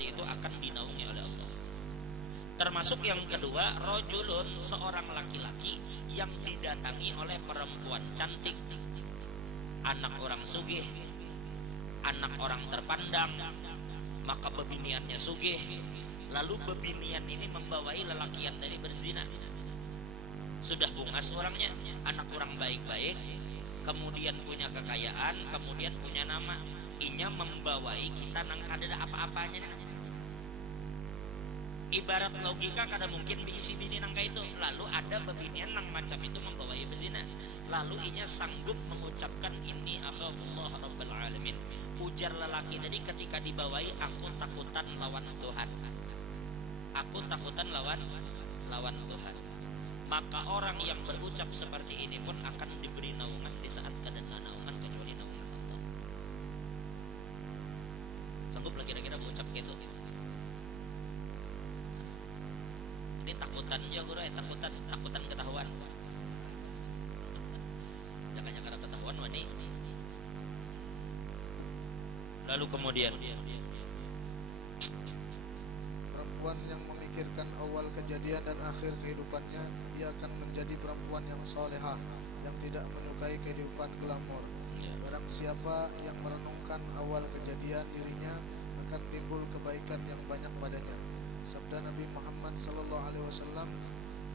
seperti itu akan dinaungi oleh Allah. Termasuk yang kedua, rojulun, seorang laki-laki yang didatangi oleh perempuan cantik, anak orang sugih, anak orang terpandang, maka bebiniannya sugih, lalu bebinian ini membawai lelakian dari berzina. Sudah bungas orangnya, anak orang baik-baik, kemudian punya kekayaan, kemudian punya nama, inya membawai kita nang kadada apa-apanya. Ibarat logika kada mungkin bisi-bisi nangka itu. Lalu ada bebinian nang macam itu membawai berzina. Lalu inya sanggup mengucapkan inni akhafullah rabbal alamin. Ujar lelaki tadi ketika dibawai, aku takutan lawan Tuhan. Aku takutan lawan Tuhan. Maka orang yang berucap seperti ini pun akan diberi naungan di saat kada naungan kecuali naungan Allah. Sangguplah kira-kira berucap gitu. Ini takutan ya guru, takutan ketahuan. Jangan karena ketahuan wani. Lalu kemudian perempuan yang memikirkan awal kejadian dan akhir kehidupannya, ia akan menjadi perempuan yang solehah, yang tidak menyukai kehidupan glamor. Barang siapa yang merenungkan awal kejadian dirinya, akan timbul kebaikan yang banyak padanya. Sabda Nabi Muhammad sallallahu alaihi wasallam,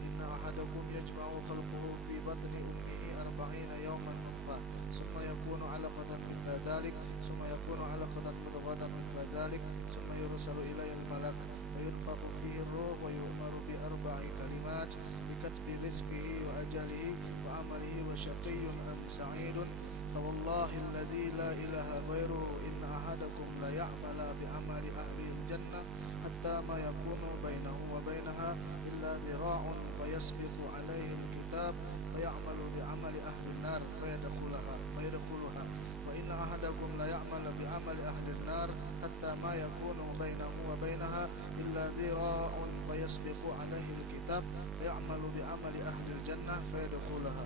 inna ahadakum yajma'u khalquhu fi batni ummihi 40 yawman nutfah, summa yakunu 'alaqatan mithla dhalik, summa yakunu 'alaqatan mudghatan mithla dhalik, summa yursalu ilayhi al-malak wa yunfakhu fihi ar-ruh wa yu'maru bi arba'i kalimat bi katbi rizqihi wa ajalihi wa amalihi wa syaqiyyun am sa'idun. Wallahi alladhi la ilaha ghairuhu inna ahadakum la ya'mala bi amali ahli al-jannah hatta ma yakunu bainahu wa bainaha illa dhira'un fayasbiqu alayhi al-kitab fayamalu bi amali ahli an-nar fayadkhuluha wa inna ahadakum la ya'malu bi amali ahli an-nar hatta ma yakunu bainahu wa bainaha illa dhira'un fayasbiqu alayhi al-kitab fayamalu bi amali ahli al-jannah fayadkhuluha.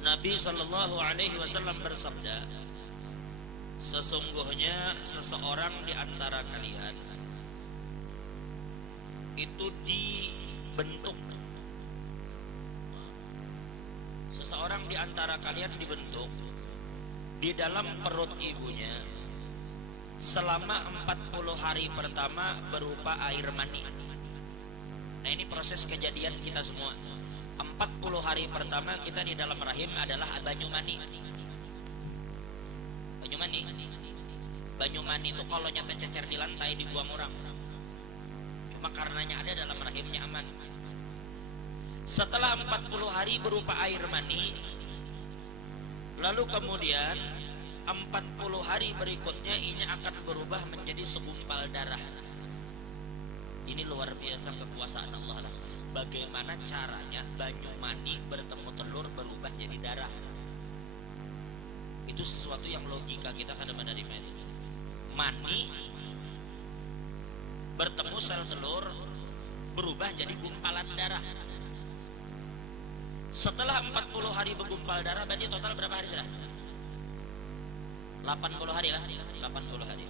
Nabi sallallahu alaihi wasallam bersabda, sesungguhnya seseorang di antara kalian itu dibentuk. Seseorang di antara kalian dibentuk di dalam perut ibunya selama 40 hari pertama berupa air mani. Nah, ini proses kejadian kita semua. 40 hari pertama kita di dalam rahim adalah banyu mani. Banyu mani itu kalau nyata cecer di lantai dibuang orang. Cuma karenanya ada dalam rahimnya aman. Setelah 40 hari berupa air mani, lalu kemudian 40 hari berikutnya ini akan berubah menjadi segumpal darah. Ini luar biasa kekuasaan Allah lah. Bagaimana caranya banyu mani bertemu telur berubah jadi darah? Itu sesuatu yang logika kita kadang dari mani bertemu sel telur berubah jadi gumpalan darah. Setelah 40 hari bergumpal darah, berarti total berapa hari sudah? 80 hari lah, 80 hari.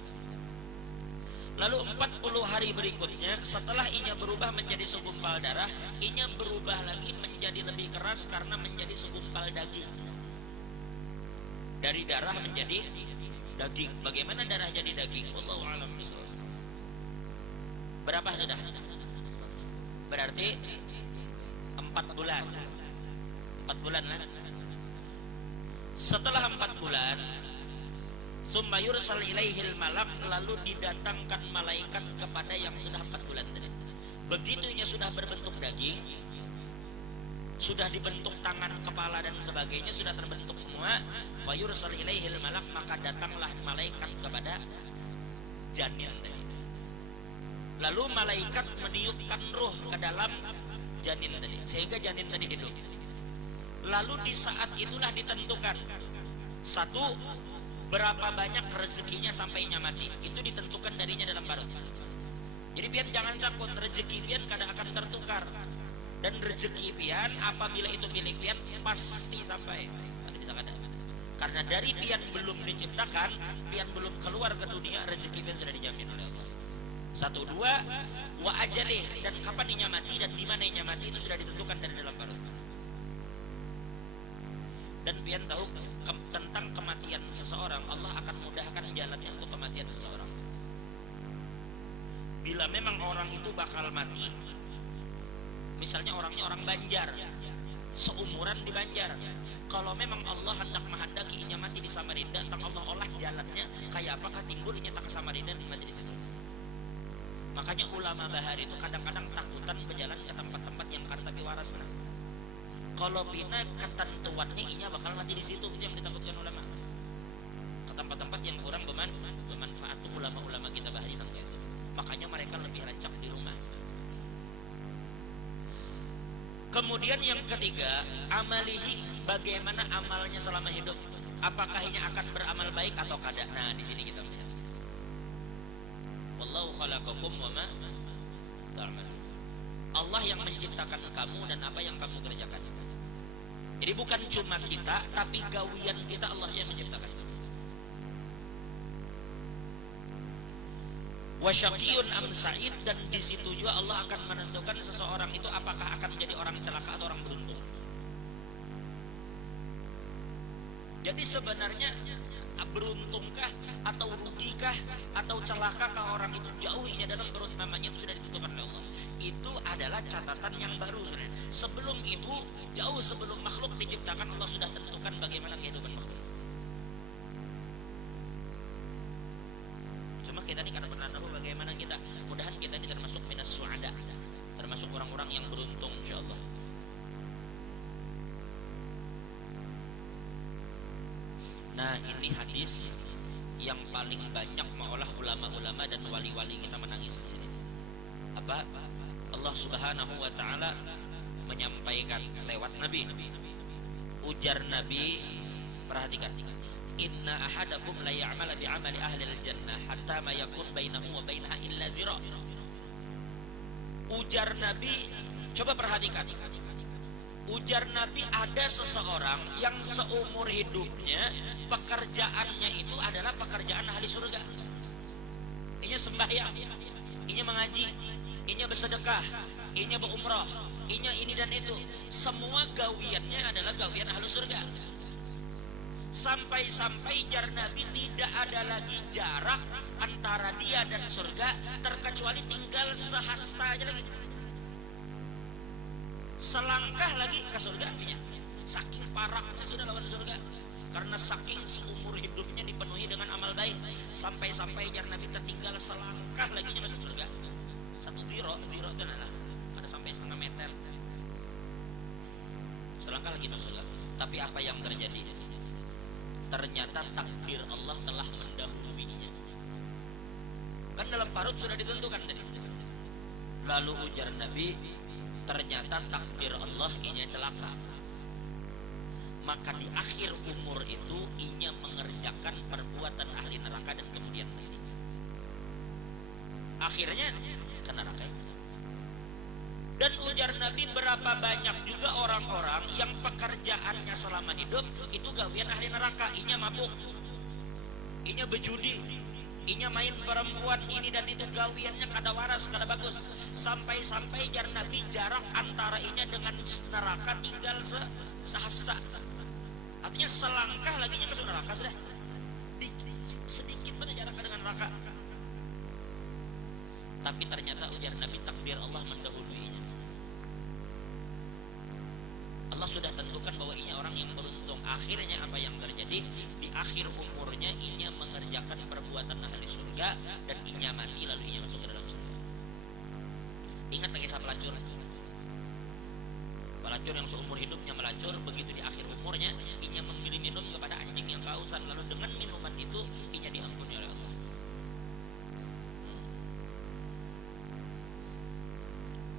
Lalu 40 hari berikutnya setelah inya berubah menjadi segumpal darah, inya berubah lagi menjadi lebih keras karena menjadi segumpal daging. Dari darah menjadi daging. Bagaimana darah jadi daging? Wallahu a'lam bishawab. Berapa sudah? Berarti 4 bulan. 4 bulan lah. Setelah 4 bulan, summa yursal ilaihil malak, lalu didatangkan malaikat kepada yang sudah 4 bulan tadi. Begitu inya sudah berbentuk daging, sudah dibentuk tangan, kepala dan sebagainya, sudah terbentuk semua, fayursal ilaihil malak, maka datanglah malaikat kepada janin tadi. Lalu malaikat meniupkan ruh ke dalam janin tadi sehingga janin tadi hidup. Lalu di saat itulah ditentukan, satu, berapa banyak rezekinya sampainya mati. Itu ditentukan darinya dalam parut. Jadi pian jangan takut, rezeki pian kadang akan tertukar. Dan rezeki pian apabila itu milik pian pasti sampai. Ada bisa kada. Karena dari pian belum diciptakan, pian belum keluar ke dunia, rezeki pian sudah dijamin oleh Allah. 1, 2, wa ajalih, dan kapan inya mati dan di mana inya mati itu sudah ditentukan dari dalam perut. Dan pian tahu tentang kematian seseorang, Allah akan mudahkan jalannya untuk kematian seseorang. Bila memang orang itu bakal mati, misalnya orangnya orang Banjar, seumuran di Banjar, kalau memang Allah hendak menghendaki inya mati di Samarinda, tang Allah olah jalannya kayak apakah timbul inya tak ke Samarinda di mati di situ. Makanya ulama bahari itu kadang-kadang takutan berjalan ke tempat-tempat yang kada tapi waras. Kalau bina ketentuannya inya bakal mati di situ, itu yang ditakutkan ulama. Ke tempat-tempat yang kurang bermanfaat tuh ulama-ulama kita bahari nang itu. Makanya mereka lebih rancak di rumah. Kemudian yang ketiga, amalihi, bagaimana amalnya selama hidup. Apakah ini akan beramal baik atau kada? Nah, di sini kita melihat. Wallahu khalaqakum wa ma ta'malun. Allah yang menciptakan kamu dan apa yang kamu kerjakan. Jadi bukan cuma kita, tapi gawian kita Allah yang menciptakan. Wasyaqiyun am sa'id, dan di situ juga Allah akan menentukan seseorang itu apakah akan menjadi orang celaka atau orang beruntung. Jadi sebenarnya beruntungkah atau rugikah atau celakakah orang itu jauhnya dalam perut mamanya itu sudah ditentukan oleh Allah. Itu adalah catatan yang baru. Sebelum itu, jauh sebelum makhluk diciptakan, Allah sudah tentukan bagaimana kehidupan makhluk. Cuma kita ini karena pernah tahu bagaimana kita, mudahan kita ini termasuk minas su'ada, termasuk orang-orang yang beruntung insyaallah. Nah, ini hadis yang paling banyak maolah ulama-ulama dan wali-wali kita menangis di sini. Apa? Allah Subhanahu wa taala menyampaikan lewat Nabi. Ujar Nabi, perhatikan. Inna ahadakum la ya'mala bi'amali ahli al-jannah hatta ma yakun bainahu wa bainaha illa dhira'. Ujar Nabi, coba perhatikan. Ujar Nabi, ada seseorang yang seumur hidupnya pekerjaannya itu adalah pekerjaan ahli surga. Inya sembahyang, inya mengaji, inya bersedekah, inya berumrah, inya ini dan itu. Semua gawiannya adalah gawian ahli surga. Sampai-sampai jar Nabi tidak ada lagi jarak antara dia dan surga, terkecuali tinggal sehasta aja lagi. Selangkah lagi ke surga, saking parahnya sudah lawan surga, karena saking seumur hidupnya dipenuhi dengan amal baik, sampai-sampai jar Nabi tertinggal selangkah lagi masuk surga. 1 dhira itu adalah ada sampai 1/2 meter, selangkah lagi masuk surga. Tapi apa yang terjadi? Ternyata takdir Allah telah mendahuluinya. Kan dalam parut sudah ditentukan tadi. Lalu ujar Nabi, ternyata takdir Allah inya celaka. Maka di akhir umur itu inya mengerjakan perbuatan ahli neraka dan kemudian mati. Akhirnya ke neraka. Dan ujar Nabi, berapa banyak juga orang-orang yang pekerjaannya selama hidup itu gawian ahli neraka. Inya mabuk, inya berjudi, inya main perempuan ini dan itu, gawiannya kada waras, kada bagus. Sampai-sampai jar Nabi jarak antara inya dengan neraka tinggal sehasta. Artinya selangkah lagi masuk neraka sudah. Sedikit pada jarak dengan neraka. Tapi ternyata ujar Nabi, takdir Allah mendahuluinya. Allah sudah tentukan bahwa inya orang yang beruntung. Akhirnya apa yang terjadi? Di akhir umurnya inya mengerjakan perbuatan ahli surga dan inya mati, lalu inya masuk ke dalam surga. Ingat lagi kisah pelacur. Pelacur yang seumur hidupnya melacur, begitu di akhir umurnya inya memberi minum kepada anjing yang kehausan, lalu dengan minuman itu inya diampuni oleh Allah.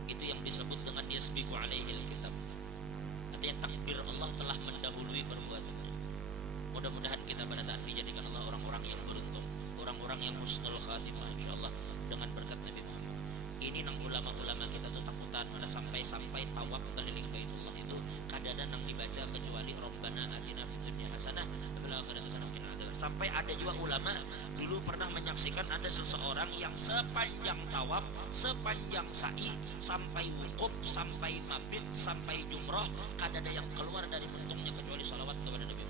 Itu yang disebut dengan yasbiqu alaihil kitab. Artinya takdir Allah telah mendahului perbuatannya. Mudah-mudahan kita pada saat dijadikan Allah orang-orang yang beruntung, orang-orang yang husnul khatimah insyaallah dengan berkat Nabi Muhammad. Ini nang ulama-ulama kita tuh takutan, mana sampai-sampai tawaf keliling Baitullah itu kadang-kadang nang dibaca kecuali Rabbana atina fid dunya hasanah Sampai ada juga ulama dulu pernah menyaksikan ada seseorang yang sepanjang tawaf, sepanjang sa'i, sampai wukuf, sampai mabit, sampai jumroh, kada ada yang keluar dari untungnya kecuali salawat kepada Nabi.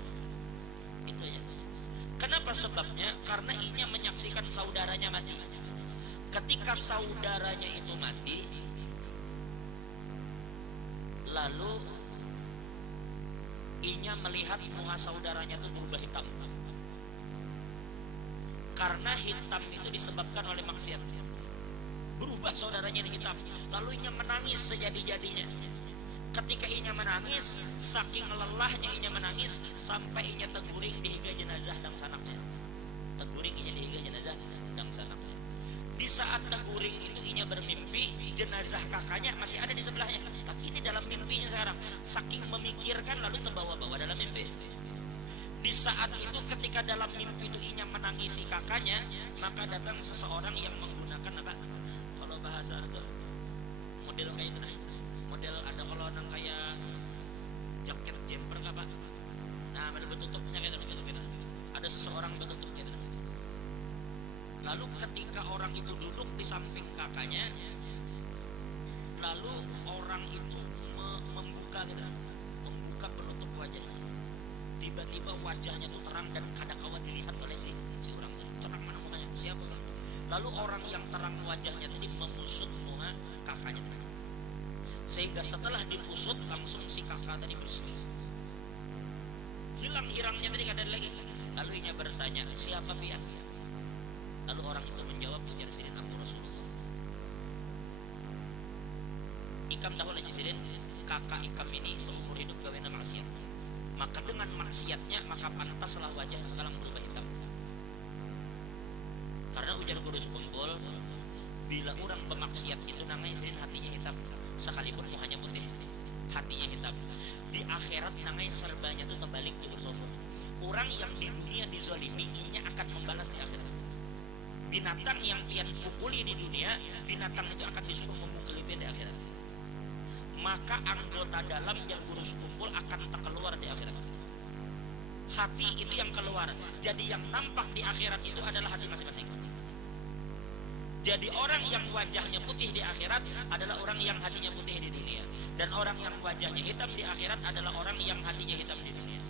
Itu aja. Kenapa sebabnya? Karena inya menyaksikan saudaranya mati. Ketika saudaranya itu mati, lalu inya melihat muka saudaranya itu berubah hitam. Karena hitam itu disebabkan oleh maksiat. Berubah saudaranya ini hitam. Lalu inya menangis sejadi-jadinya. Ketika inya menangis, saking lelahnya inya menangis, sampai inya teguring di higa jenazah dang sanaknya. Teguring inya di higa jenazah dang sanaknya. Di saat teguring itu inya bermimpi, jenazah kakaknya masih ada di sebelahnya. Tapi ini dalam mimpinya sekarang. Saking memikirkan lalu terbawa-bawa dalam mimpi. Di saat itu ketika dalam mimpi itu inya menangisi kakaknya, maka datang seseorang yang menggunakan apa? Kalau bahasa itu model kayak itu nah. Model ada kalau nang kayak jaket jumper apa? Nah, ada bertutupnya kayak gitu. Ada seseorang bertutup gitu. Lalu ketika orang itu duduk di samping kakaknya, lalu orang itu membuka gitu, membuka penutup wajahnya. Tiba-tiba wajahnya itu terang dan kada kawan dilihat oleh si orang tadi. Terang mana mukanya? Siapa? Lalu orang yang terang wajahnya tadi memusut muka kakaknya tadi. Sehingga setelah dipusut langsung si kakak tadi bersih. Hilang-hilangnya tadi kada lagi. Lalu inya bertanya, siapa pian? Lalu orang itu menjawab, ujar sidin, aku Rasulullah. Ikam tahu lagi sidin, kakak ikam ini seumur hidup gawena maksiat. Maka dengan maksiatnya maka pantaslah wajah sekarang berubah hitam. Karena ujar guru sekumpul, bila orang bermaksiat itu namanya sidin hatinya hitam. Sekalipun mukanya putih, hatinya hitam. Di akhirat namanya serbanya itu terbalik di bersombong. Orang yang di dunia dizolimi, inya akan membalas di akhirat. Binatang yang pian pukuli di dunia, binatang itu akan disuruh memukuli di akhirat. Maka anggota dalam yang guru sekumpul akan terkeluar di akhirat. Hati itu yang keluar. Jadi yang nampak di akhirat itu adalah hati masing-masing. Jadi orang yang wajahnya putih di akhirat adalah orang yang hatinya putih di dunia. Dan orang yang wajahnya hitam di akhirat adalah orang yang hatinya hitam di dunia.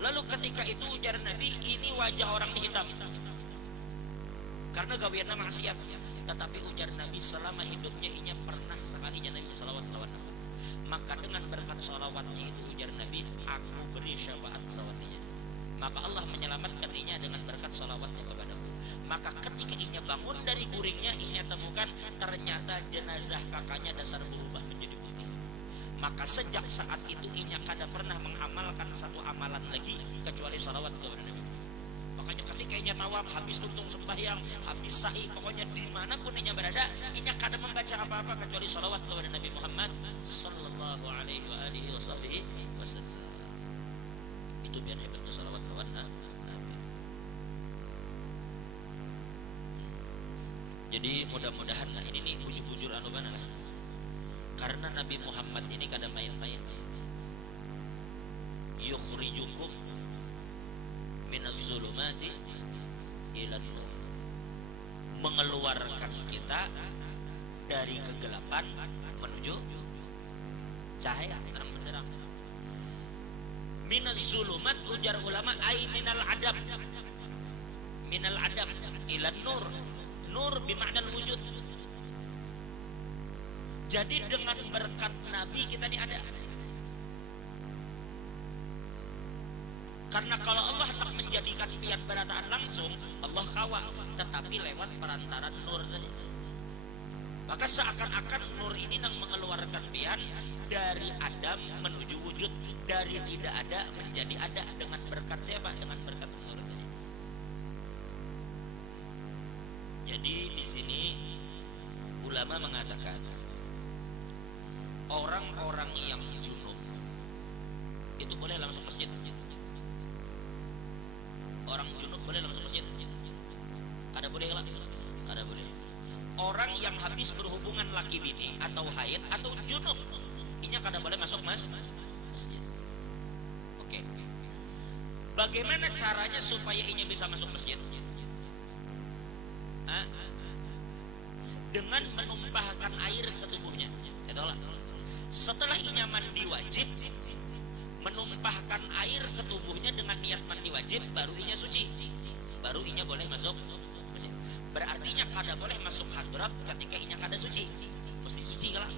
Lalu ketika itu ujar Nabi, ini wajah orang hitam karena gawianna maksiat. Tetapi ujar Nabi, selama hidupnya inya pernah sekalinya Nabi salawat lawan aku. Maka dengan berkat salawatnya itu ujar Nabi, aku beri syafaat lawannya. Maka Allah menyelamatkan inya dengan berkat salawatnya kepadaku. Maka ketika inya bangun dari guringnya, inya temukan ternyata jenazah kakaknya dasar berubah menjadi putih. Maka sejak saat itu inya kada pernah mengamalkan satu amalan lagi kecuali salawat kepada Nabi. Makanya ketika inya tawaf, habis tuntung sembahyang, habis sa'i, pokoknya dimanapun inya berada, inya kada membaca apa-apa kecuali salawat kepada Nabi Muhammad sallallahu alaihi wa alihi wasallam. Itu biar hebatnya salawat kepada Nabi. Jadi mudah-mudahan lah ini nih bujur-bujur anu mana lah. Karena Nabi Muhammad ini kada main-main. Yukhrijukum minaz zulumati ilan nur, mengeluarkan kita dari kegelapan menuju cahaya terang benderang. Minaz zulumat ujar ulama ay minal adam, minal adam ilan nur, nur bimakna wujud. Jadi dengan berkat Nabi kita ini ada. Karena kalau Allah nak menjadikan pian berataan langsung, Allah kawal, tetapi lewat perantaran nur tadi. Maka seakan-akan nur ini nang mengeluarkan pian dari Adam menuju wujud, dari tidak ada menjadi ada dengan berkat siapa? Dengan berkat nur tadi. Jadi di sini ulama mengatakan orang-orang yang junub itu boleh langsung masjid. Orang junub boleh langsung masjid. Kada boleh lah. Kada boleh. Orang yang habis berhubungan laki bini atau haid atau junub, inya kada boleh masuk masjid. Oke. Bagaimana caranya supaya inya bisa masuk masjid? Hah? Dengan menumpahkan air ke tubuhnya. Itulah. Setelah inya mandi wajib, menumpahkan air ke tubuhnya dengan niat mandi wajib, baru inya suci. Baru inya boleh masuk masjid. Berarti inya kada boleh masuk hadrat ketika inya kada suci. Mesti suci lah.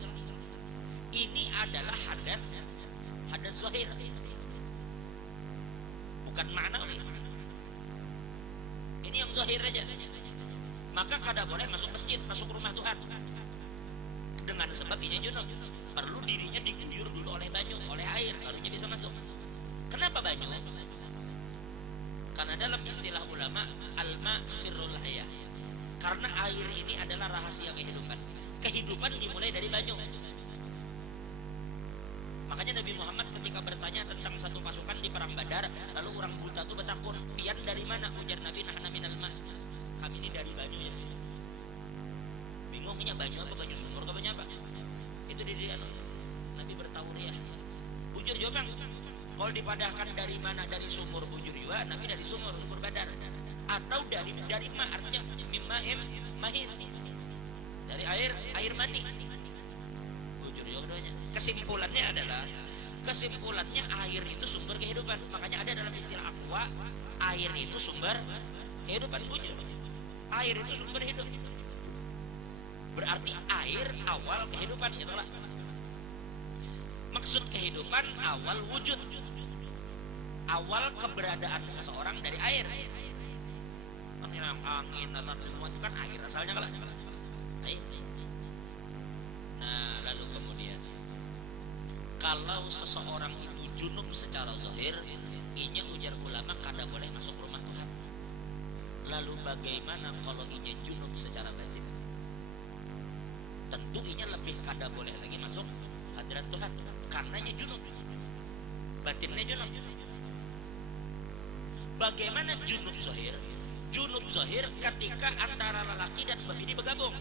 Ini adalah hadas zahir. Bukan ma'nawi. Ini yang zahir aja. Maka kada boleh masuk masjid, masuk rumah Tuhan. Dengan sebab inya junub. Perlu dirinya diguyur dulu oleh banyu, oleh air, barunya bisa masuk. Kenapa banyu? Karena dalam istilah ulama, al-ma' sirrul hayah. Karena air ini adalah rahasia kehidupan. Kehidupan dimulai dari banyu. Makanya Nabi Muhammad ketika bertanya tentang satu pasukan di perang Badar, lalu orang buta itu bertakun, "Pian dari mana?" Ujar Nabi, "Nahna minal ma'." Kami ini dari banyu ya. Bingungnya banyu apa, banyu sumur apa, banyu apa? Itu di Nabi bertauriah. Bujur juga bang. Kalau dipadahkan dari mana, dari sumur bujur juga, Nabi dari sumur Badar. Atau dari ma, artinya mimma'im mahin. Dari air mandi. Bujur juga keduanya. Kesimpulannya air itu sumber kehidupan. Makanya ada dalam istilah aqua, air itu sumber kehidupan. Bujur. Air itu sumber hidup. Berarti air awal kehidupan, gitu lah. Maksud kehidupan awal wujud. Awal keberadaan seseorang dari air. Angin atau semua itu kan air asalnya kalau. Air. Nah, lalu kemudian kalau seseorang itu junub secara zahir, inya ujar ulama kada boleh masuk rumah Tuhan. Lalu bagaimana kalau inya junub secara batin? Tentu inya lebih kada boleh lagi masuk hadirat Tuhan, karena inya junub. Batinnya junub. Bagaimana junub zahir? Junub zahir ketika antara lelaki dan bini bergabung.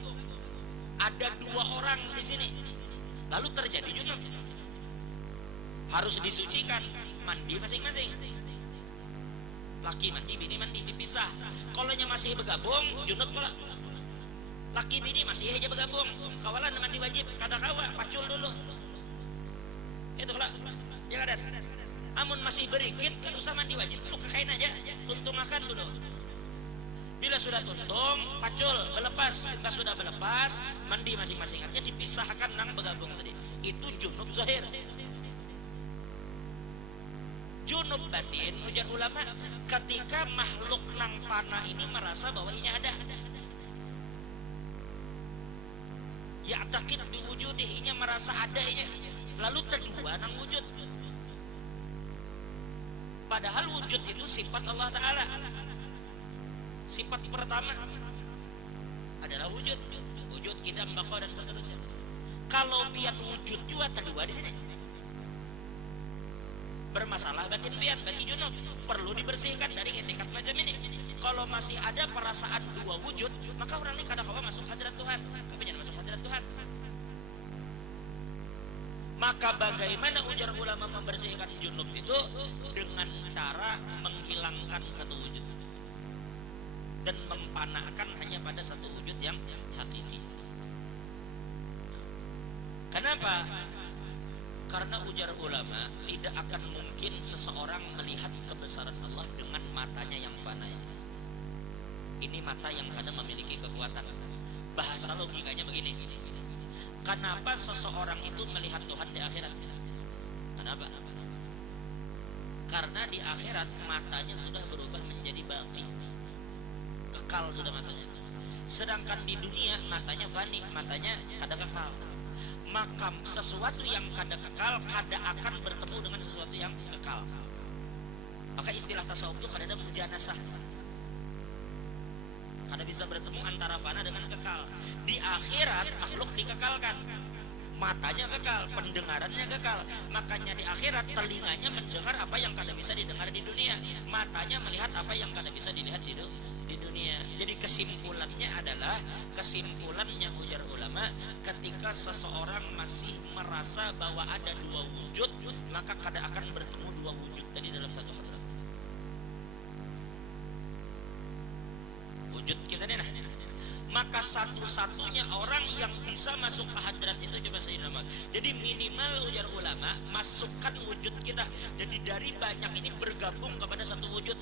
Ada 2 orang di sini, lalu terjadi junub. Harus disucikan, mandi masing-masing. Laki mandi, bini mandi, dipisah. Kalau masih bergabung, junub pula. Laki bini masih aja bergabung, kawalan mandi wajib, kada kawa, pacul dulu. Itu lah, ya kada. Amun masih berikit, kan usah mandi wajib dulu, kekain aja, tuntung makan dulu. Bila sudah tuntung, pacul, berlepas. Kita sudah berlepas, mandi masing-masing aja, dipisahkan nang bergabung tadi. Itu junub zahir. Junub batin, ujar ulama, ketika makhluk nang panah ini merasa bahwa ini ada. Ya takid diwujudihinya merasa adanya, lalu kedua nang wujud. Padahal wujud itu sifat Allah Ta'ala. Sifat pertama adalah wujud kidam bako dan seterusnya. Kalau pian wujud juga kedua di sini bermasalah batin pian, berarti junub, perlu dibersihkan dari etikat macam ini. Kalau masih ada perasaan 2 wujud, maka orang ini kada kawa masuk hadirat Tuhan. Kapan masuk hadirat Tuhan? Maka bagaimana ujar ulama membersihkan junub itu? Dengan cara menghilangkan satu wujud dan mempanahkan hanya pada satu wujud yang hakiki. Kenapa? Karena ujar ulama, tidak akan mungkin seseorang melihat kebesaran Allah dengan matanya yang fana ini. Ini mata yang kadang memiliki kekuatan. Bahasa logikanya begini. Kenapa seseorang itu melihat Tuhan di akhirat? Kenapa? Karena di akhirat matanya sudah berubah menjadi baqi. Kekal sudah matanya. Sedangkan di dunia matanya fani, matanya kada kekal. Maka sesuatu yang kada kekal kada akan bertemu dengan sesuatu yang kekal. Maka istilah tasawuf itu kada ada mujanasah. Kada bisa bertemu antara fana dengan kekal. Di akhirat makhluk dikekalkan. Matanya kekal, pendengarannya kekal. Makanya di akhirat telinganya mendengar apa yang kada bisa didengar di dunia. Matanya melihat apa yang kada bisa dilihat di dunia. Jadi kesimpulannya adalah, kesimpulannya ujar ulama, ketika seseorang masih merasa bahwa ada 2 wujud, maka kada akan bertemu 2 wujud tadi dalam satu hadrat. wujud kita nih. Maka satu-satunya orang yang bisa masuk ke hadrat itu coba Sayyidina Muhammad. Jadi minimal ujar ulama masukkan wujud kita. Jadi dari banyak ini bergabung kepada satu wujud.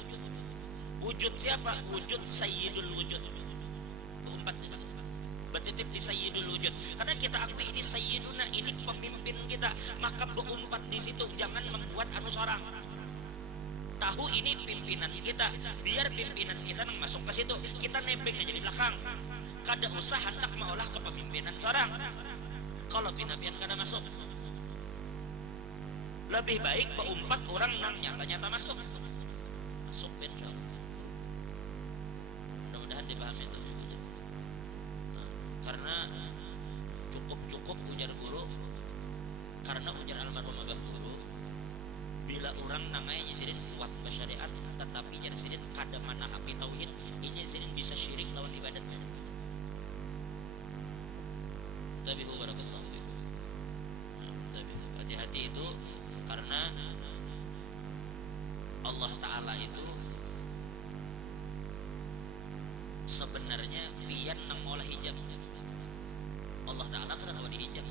Wujud siapa? Wujud Sayyidul Wujud. Empat di situ. Bertitip di Sayyidul Wujud. Karena kita akui ini Sayyiduna, ini pemimpin kita. Maka berumpat di situ, jangan membuat anu sorang. Tahu ini pimpinan kita, biar pimpinan kita nang masuk ke situ. Kita nebeng aja di belakang. Kada usah hendak maulah kepemimpinan seorang. Kalau pinapian kada masuk, lebih baik berumpat orang nang nyata-nyata masuk. Masuk insya Allah. Mudah-mudahan dipahami itu. Karena cukup ujar guru. Karena ujar almarhum abah guru, bila orang namanya nyisirin kuat bersyariat, tetapi nyisirin kada manahapi tauhid, ini nyisirin bisa syirik lawan ibadatnya. Tabihu barakallahu fikum. Hati-hati itu, karena Allah Ta'ala itu sebenarnya biar nang mola hijab. Allah Ta'ala kada kawa dihijab.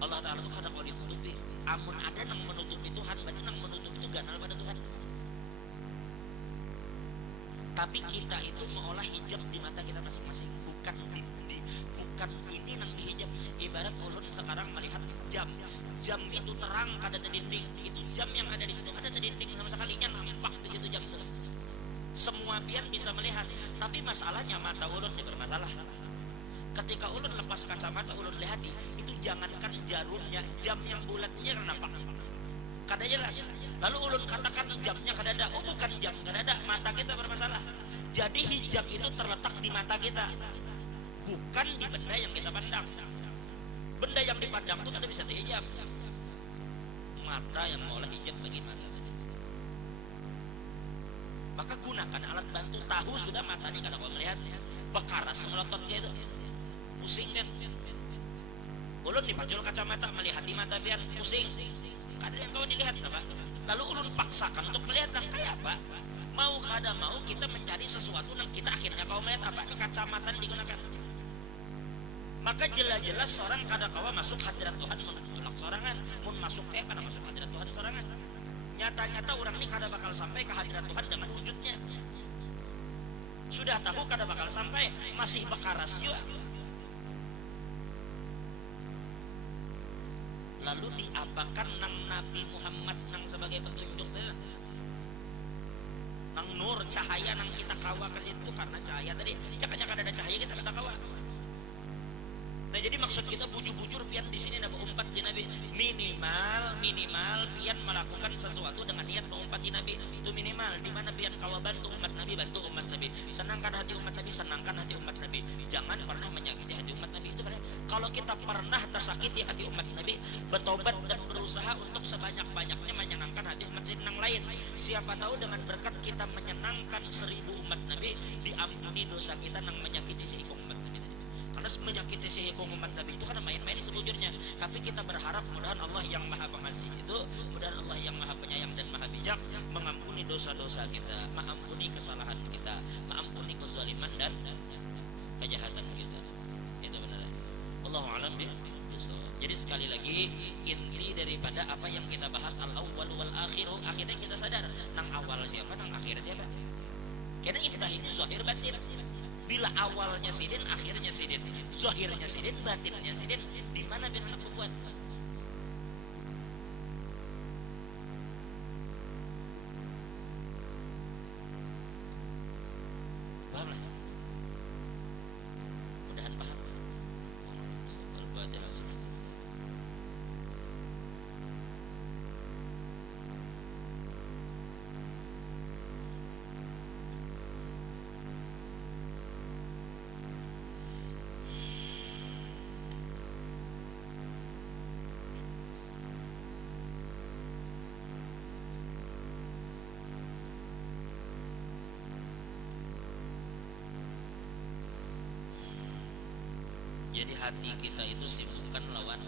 Allah Ta'ala itu kada kawa ditutupi. Amun ada nang menutupi Tuhan, berarti nang menutup itu ganal pada Tuhan. Tapi kita itu mengolah hijab di mata kita masing-masing, bukan ini nang dihijab. Ibarat ulun sekarang melihat jam itu terang kada ada dinding, itu jam yang ada di situ ada dinding sama sekalinya nampak di situ jam itu. Semua pian bisa melihat, tapi masalahnya mata ulun ini bermasalah. Ketika ulun lepas kacamata ulun lihat itu jangankan jarumnya, jam yang bulatnya kan nampak. Kada jelas. Lalu ulun katakan jamnya kada ada. Oh bukan jam kada ada, mata kita bermasalah. Jadi hijab itu terletak di mata kita, bukan di benda yang kita pandang. Benda yang dipandang itu kada bisa dihijab. Mata yang mau hijab bagaimana tadi? Maka gunakan alat bantu. Tahu sudah mata ini kada kau melihat, bekaras melototnya itu pusing kan. Ulun dipajul kacamata melihat di mata biar pusing. Kada yang kau dilihat apa? Lalu ulun paksakan untuk melihat kayak apa? Mau kada mau kita mencari sesuatu yang kita akhirnya kau melihat apa? Di kacamata digunakan. Maka jelas-jelas seorang kada kawa masuk hadirat Tuhan menolak sorangan. Mun masuk kada masuk hadirat Tuhan sorangan. Nyata-nyata orang ini kada bakal sampai ke hadirat Tuhan dengan wujudnya. Sudah tahu kada bakal sampai, masih bekaras juga. Lalu diapakan nang Nabi Muhammad nang sebagai petunjuk teh? Nang nur cahaya nang kita kawa ke situ, karena cahaya tadi jakanya kada ada cahaya kita kada kawa. Nah jadi maksud kita bujur-bujur pian di sini nak berumpat di Nabi, minimal pian melakukan sesuatu dengan niat berumpat di Nabi itu minimal. Di mana pian kawa bantu umat Nabi, bantu umat Nabi, senangkan hati umat Nabi, senangkan hati umat Nabi. Jangan pernah menyakiti hati umat Nabi itu. Kalau kita pernah tersakiti hati umat Nabi, bertobat dan berusaha untuk sebanyak-banyaknya menyenangkan hati umat yang lain. Siapa tahu dengan berkat kita menyenangkan 1000 umat Nabi, diampuni dosa kita nang menyakiti seikung umat Nabi. Karena menyakiti seikung umat Nabi itu karena main-main sebujurnya. Tapi kita berharap mudahan Allah yang maha pengasih itu, mudahan Allah yang maha penyayang dan maha bijak mengampuni dosa-dosa kita, mengampuni kesalahan kita, mengampuni kezaliman dan kejahatan kita. Itu benar. Allahu a'lam bishawab. Jadi sekali lagi inti daripada apa yang kita bahas al-awwal wal akhiru, akhirnya kita sadar nang awal siapa, nang akhir siapa. Karena ibadah ini zahir batin. Bila awalnya sidin, akhirnya sidin, zahirnya sidin, batinnya sidin, di mana bin anak berbuat? Paham lah? Mudahan paham. Al-Fatihah. Jadi hati kita itu sibukkan lawan.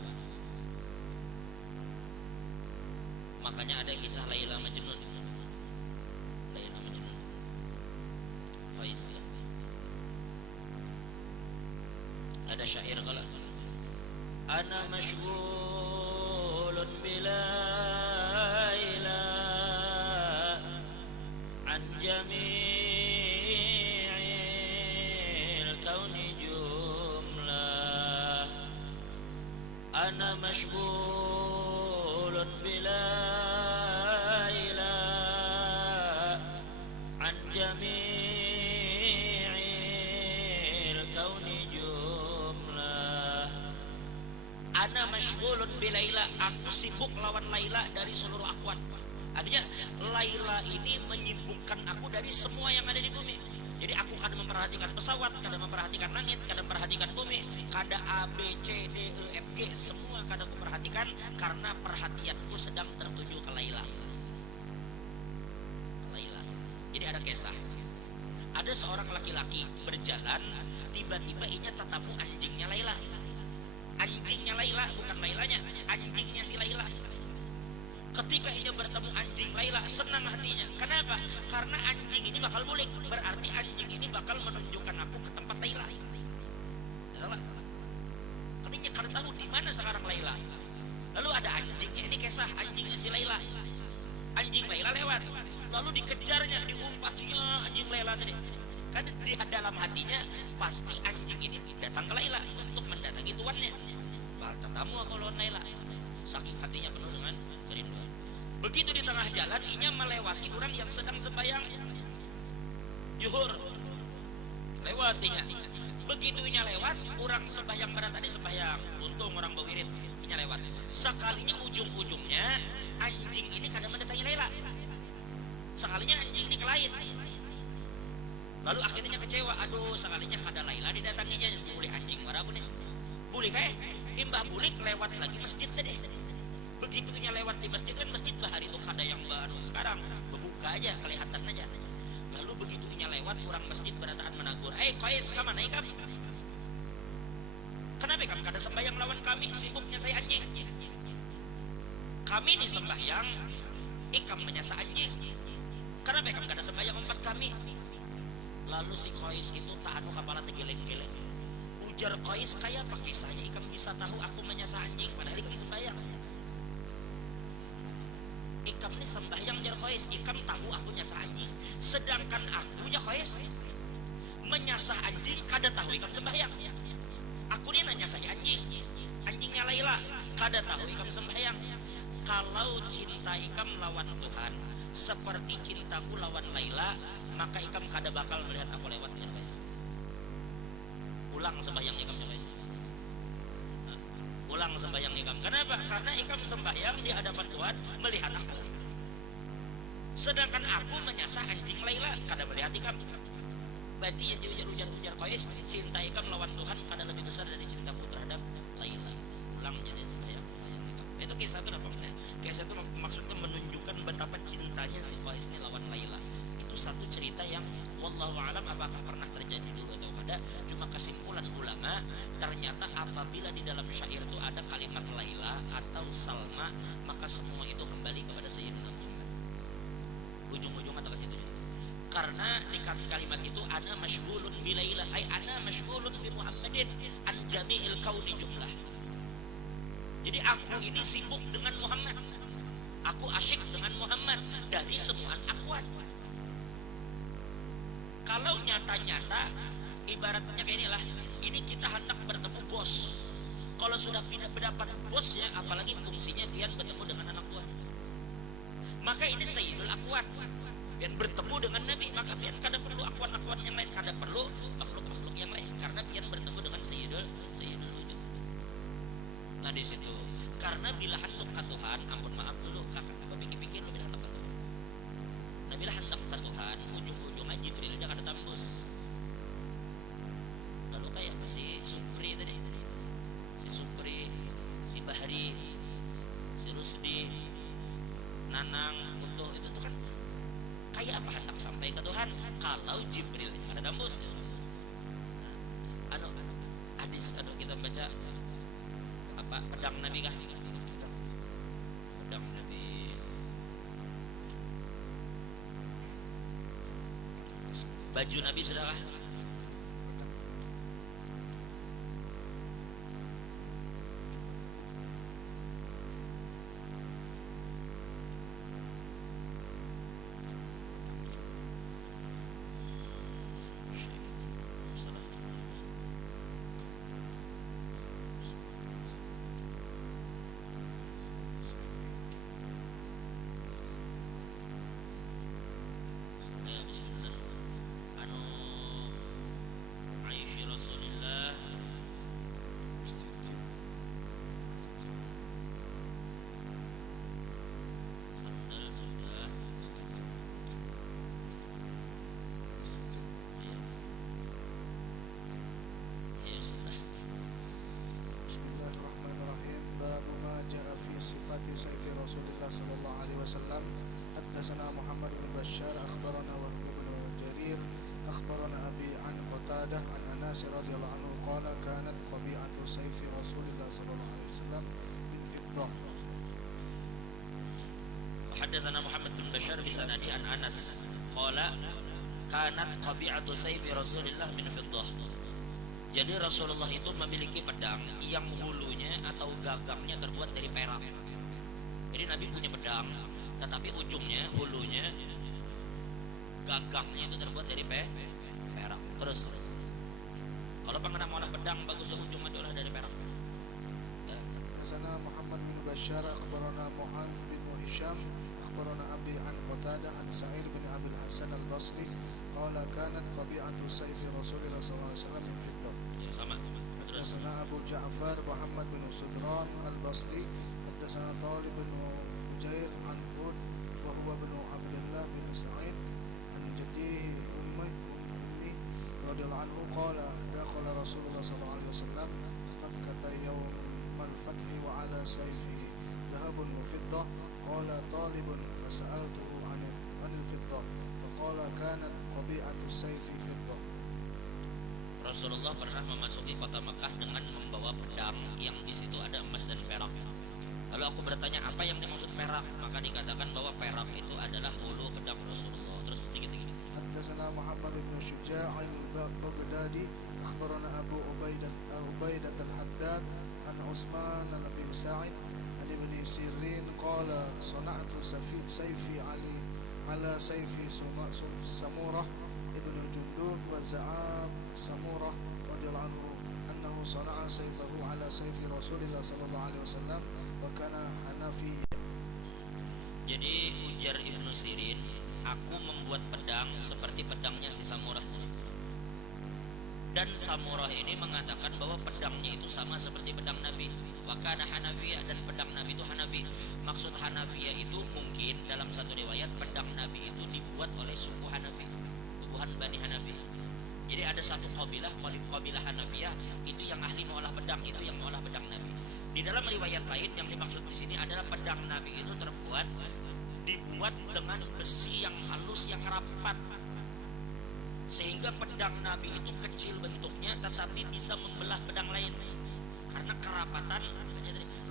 Makanya ada kisah Laila Majnun. Qais ya. Ada syair kalau ana masyghulun bila ila an jami'il kauni jumlah ana masyghulun bila ila an jami'il kauni jumlah. Ana masyghulun bilaila, aku sibuk lawan Laila dari seluruh akwat. Artinya Laila ini menyibukkan aku dari semua yang ada di bumi. Jadi aku kadang memperhatikan pesawat, kadang memperhatikan langit, kadang memperhatikan bumi, kadang A, B, C, D, E, F, G, semua kadang aku perhatikan karena perhatianku sedang tertuju ke Laila. Laila. Jadi ada kisah. Ada seorang laki-laki berjalan, tiba-tiba inya tetamu anjingnya Laila. Anjingnya Laila, bukan Lailanya, anjingnya si Laila. Ketika inya bertemu anjing Laila, senang hatinya. Kenapa? Karena anjing ini bakal bulik. Berarti anjing ini bakal menunjukkan aku ke tempat Laila. Karena inya kan tahu di mana sekarang Laila. Lalu ada anjingnya, ini kisah anjingnya si Laila. Anjing Laila lewat, lalu dikejarnya, diumpatinya anjing Laila tadi. Kan di dalam hatinya pasti anjing ini datang ke Laila untuk mendatangi tuannya. Bal tetamu aku lawan Laila. Saking hatinya penuh dengan kerinduan. Begitu di tengah jalan inya melewati orang yang sedang sembahyang zuhur. Lewatinya. Begitu inya lewat, orang sembahyang berat tadi sembahyang. Untung orang bawirin inya lewat. Sekalinya ujung-ujungnya anjing ini kadang mendatangi Laila. Sekalinya anjing ini ke lain. Lalu akhirnya kecewa, aduh sekalinya kada Laila didatanginya, boleh anjing marah nih. Boleh kayak imbah bulik lewat lagi masjid tadi. Begitu inya lewat di masjid, kan masjid bahari itu kada yang baru sekarang, berbuka aja kelihatan aja. Lalu begitu inya lewat orang masjid berataan menegur, Qais kemana ikam? Kenapa ikam kada sembahyang lawan kami? Sibuknya saya anjing. Kami ini sembahyang, ikam menyasa anjing. Kenapa ikam kada sembahyang empat kami? Lalu si Qais itu tahan kepala tegeleng-geleng. Ujar Qais, kayak apa kisahnya ikam bisa tahu aku menyasa anjing padahal ikam sembahyang? Ikam ini sembahyang jar Qais, ikam tahu aku nyasa anjing. Sedangkan aku ya Qais menyasa anjing kada tahu ikam sembahyang. Aku ini nanya saya anjing, anjingnya Laila kada tahu ikam sembahyang. Kalau cinta ikam lawan Tuhan seperti cintaku lawan Laila, maka ikam kada bakal melihat aku lewat ya guys. Ulang sembahyang ikam ya guys. Ulang sembahyang ikam. Kenapa? Karena ikam sembahyang di hadapan Tuhan melihat aku. Sedangkan aku menyasa anjing Laila kada melihat ikam. Berarti ya ujar Qais, cinta ikam lawan Tuhan kada lebih besar dari cintaku terhadap Laila. Ulang jadi sembahyang ikam. Itu kisah itu apa? Kisah itu maksudnya menunjukkan betapa cintanya si Qais ini lawan Laila. Itu satu cerita yang wallahu alam apakah pernah terjadi dulu atau kada. Cuma kesimpulan ulama, ternyata apabila di dalam syair itu ada kalimat Laila atau Salma, maka semua itu kembali kepada Sayyidina Muhammad. Ujung-ujung atau ke situ. Karena di kalimat itu ana masyghulun bi Laila, ay ana masyghulun bi Muhammadin an jami'il kauni jumlah. Jadi aku ini sibuk dengan Muhammad. Aku asyik dengan Muhammad dari semua akwat. Kalau nyata-nyata ibaratnya kayak inilah, ini kita hendak bertemu bos. Kalau sudah mendapat bosnya, apalagi fungsinya pian bertemu dengan anak Tuhan. Maka ini sayyidul akwat. Pian bertemu dengan Nabi, maka pian kada perlu akwat-akwat yang lain, kada perlu makhluk-makhluk yang lain, karena pian bertemu dengan sayyidul wujud. Nah di situ, karena bila hendak ke Tuhan, ampun maaf dulu, kakak pikir-pikir lu bila hendak ke Tuhan. Nah bila hendak ke Tuhan, ujung-ujungnya Jibril jangan ada tembus. Lalu kayak si Supri tadi, si Supri, si Bahari, si Rusdi, Nanang, Utuh, itu tuh kan kayak apa hendak sampai ke Tuhan kalau Jibril jangan ada tembus. Hadis, kita baca apa pedang Nabi kah? Pedang Nabi. Baju Nabi sudahkah? Bismillah. Aisyah Rasulillah. Sandal sudah. Ya sudah. Bismillahirrahmanirrahim. Bab ma jaa fi sifati sayfi Rasulillah sallallahu alaihi wasallam. Haddatsana Muhammad bin Bashar akhbarana Wahb bin Jarir akhbarana Abi an Qatadah an Anas radhiyallahu anhu qala kanat qabi'atu sayfi Rasulillah sallallahu alaihi wasallam min fiddah. Haddatsana Muhammad bin Bashar bi sanadi an Anas qala kanat qabi'atu sayfi Rasulillah min fiddah. Jadi Rasulullah itu memiliki pedang yang hulunya atau gagangnya terbuat dari perak. Jadi Nabi punya pedang, tetapi ujungnya, hulunya, gagangnya itu terbuat dari perak. Terus, kalau pengen mengolah pedang, bagusnya ujungnya diolah dari perak. Haddatsana Muhammad bin Bashar akhbarana Mu'adz bin Hisham akhbarana Abi an Qatadah an Sa'id bin Abi Hasan al-Basri qala kanat qabi'atu sayfi Rasulillah sallallahu alaihi wasallam min fiddah. Ya, sama. Terus, Haddatsana Abu Ja'far Muhammad bin Sudran al-Basri haddatsana Talib bin Ujair an Hud wa huwa bin Abdullah bin Sa'id an jaddihi ummi radhiyallahu anhu qala dakhala Rasulullah sallallahu alaihi wasallam Makkah yawm al-fath wa ala sayfihi dhahabun wa fiddah qala talibun fasa'altuhu an al-fiddah faqala kanat qabi'atu sayfi fiddah. Rasulullah pernah memasuki kota Makkah dengan membawa pedang yang di situ ada emas dan perak. Lalu aku bertanya apa yang dimaksud perak, maka dikatakan bahwa perak itu adalah hulu pedang Rasulullah. Terus dikit-dikit. حدثنا محمد بن شجاع البغدادي أخبرنا أبو عبيدة الحداد عن عثمان بن سعد عن ابن سيرين قال صنعت سيفي على سيف سمورة ابن جندب وزعام سمورة رضي الله عنه أنه صنع سيفه على سيف رسول الله صلى الله عليه وسلم وكان حنفيا. Jadi ujar Ibnu Sirin, aku membuat pedang seperti pedangnya si Samurah. Dan Samurah ini mengatakan bahwa pedangnya itu sama seperti pedang Nabi. Wakana Hanafiyah, dan pedang Nabi itu Hanafi. Maksud Hanafiyah itu mungkin dalam satu riwayat pedang Nabi itu dibuat oleh suku Hanafi, tubuhan Bani Hanafi. Jadi ada satu kabilah Hanafiyah itu yang ahli mengolah pedang, itu yang mengolah pedang Nabi. Di dalam riwayat lain yang dimaksud di sini adalah pedang Nabi itu dibuat dengan besi yang halus, yang rapat, sehingga pedang Nabi itu kecil bentuknya tetapi bisa membelah pedang lain karena kerapatan.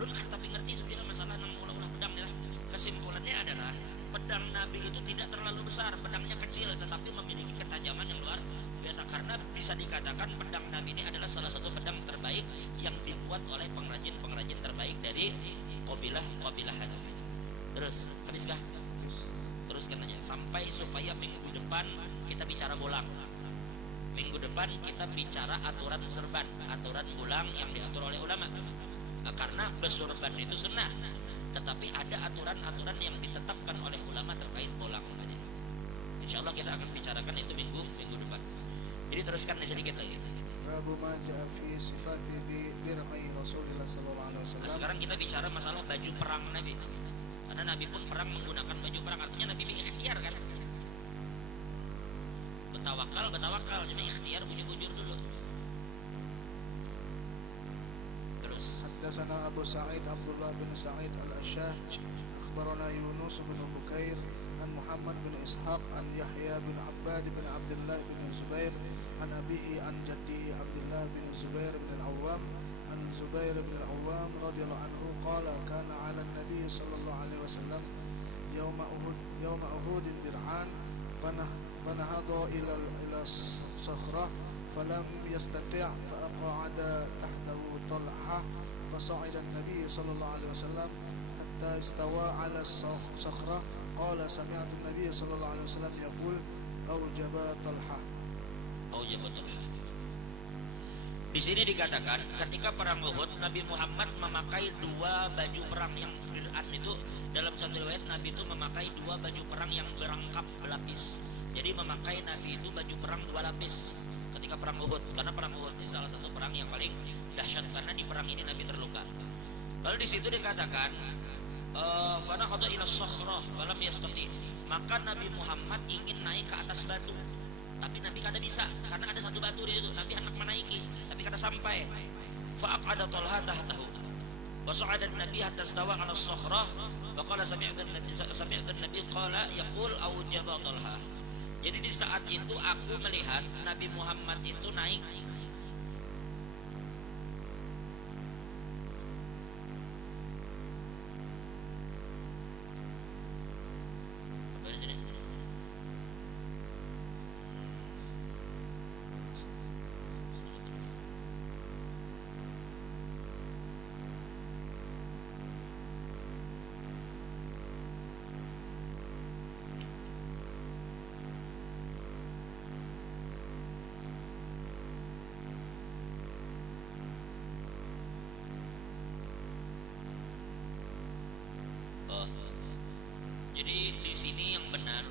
Lu kan tapi ngerti sebenarnya masalah ulah pedang ya. Kesimpulannya adalah pedang Nabi itu tidak terlalu besar, pedangnya kecil tetapi memiliki ketajaman yang luar biasa, karena bisa dikatakan pedang Nabi ini adalah salah satu pedang terbaik yang dibuat oleh pengrajin terbaik dari kabilah Hanafi. Terus habiskah? Teruskan aja sampai supaya minggu depan kita bicara bolang. Minggu depan kita bicara aturan serban, aturan bolang yang diatur oleh ulama. Karena besurban itu sunnah, tetapi ada aturan-aturan yang ditetapkan oleh ulama terkait bolang. Insya Allah kita akan bicarakan itu minggu depan. Jadi teruskan sedikit lagi. Babu ma jaa fi sifati dir'i Rasulillah sallallahu alaihi wasallam. Nah, sekarang kita bicara masalah baju perang Nabi. Karena Nabi pun perang menggunakan baju perang, artinya Nabi ikhtiar kan. Betawakal, cuma ikhtiar bujur dulu. Terus. Haddatsana Abu Sa'id Abdullah bin Sa'id al-Ashaj akhbarana Yunus bin Bukair an Muhammad bin Ishaq an Yahya bin Abbad bin Abdullah bin Zubair an abihi an jaddi Abdullah bin Zubair bin al-Awwam an Zubair bin al-Awwam radhiyallahu anhu qala kana 'ala an-nabi sallallahu alaihi wasallam yawma Uhud dir'an فنهض إلى الصخرة فلم يستطع فأقعد تحته طلحة فصعد النبي صلى الله عليه وسلم حتى استوى على الصخرة قال سمعت النبي صلى الله عليه وسلم يقول أوجب طلحة. Di sini dikatakan ketika perang Uhud Nabi Muhammad memakai dua baju perang yang dir'an itu, dalam satu riwayat Nabi itu memakai dua baju perang yang berangkap berlapis. Jadi memakai Nabi itu baju perang dua lapis ketika perang Uhud, karena perang Uhud ini salah satu perang yang paling dahsyat karena di perang ini Nabi terluka. Lalu di situ dikatakan fanahadha ila sakhrah falam yastati, maka Nabi Muhammad ingin naik ke atas batu tapi Nabi kada bisa karena ada satu batu di situ. Nabi hendak menaiki tapi kada sampai. Fa'aqada Talha tahtahu fasa'ada an-nabi hatta istawa 'ala as-sakhrah wa qala sami'tu an-nabi qala yaqul awjaba Talha. Jadi di saat itu aku melihat Nabi Muhammad itu naik jadi di sini yang benar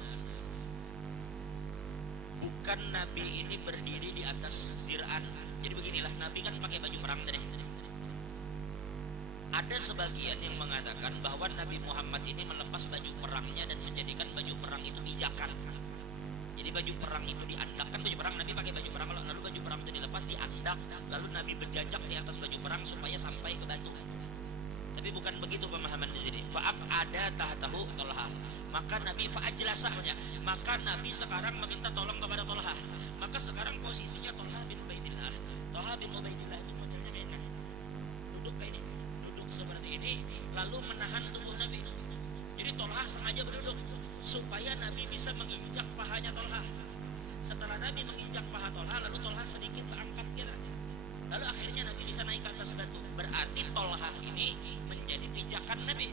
bukan Nabi ini berdiri di atas dir'an. Jadi beginilah, Nabi kan pakai baju perang tadi. Ada sebagian yang mengatakan bahwa Nabi Muhammad ini melepas baju perangnya dan menjadikan baju perang itu pijakan. Jadi baju perang itu diandak, kan baju perang Nabi pakai baju perang, lalu baju perang itu dilepas diandak, lalu Nabi berjajak di atas baju perang supaya sampai ke batu. Tapi bukan begitu pemahaman di sini. Fa'aq ada tahtahu Talha. Maka Nabi fa'ajlasahnya. Maka Nabi sekarang meminta tolong kepada Talha. Maka sekarang posisinya Talha bin Ubaidillah. Talha bin Ubaidillah itu modelnya enak. Duduk kayak ini, duduk seperti ini, lalu menahan tubuh Nabi. Jadi Talha sengaja berduduk supaya Nabi bisa menginjak pahanya Talha. Setelah Nabi menginjak paha Talha, lalu Talha sedikit angkat kira. Lalu akhirnya Nabi bisa naik ke atas batu. Berarti Talha ini menjadi pijakan Nabi.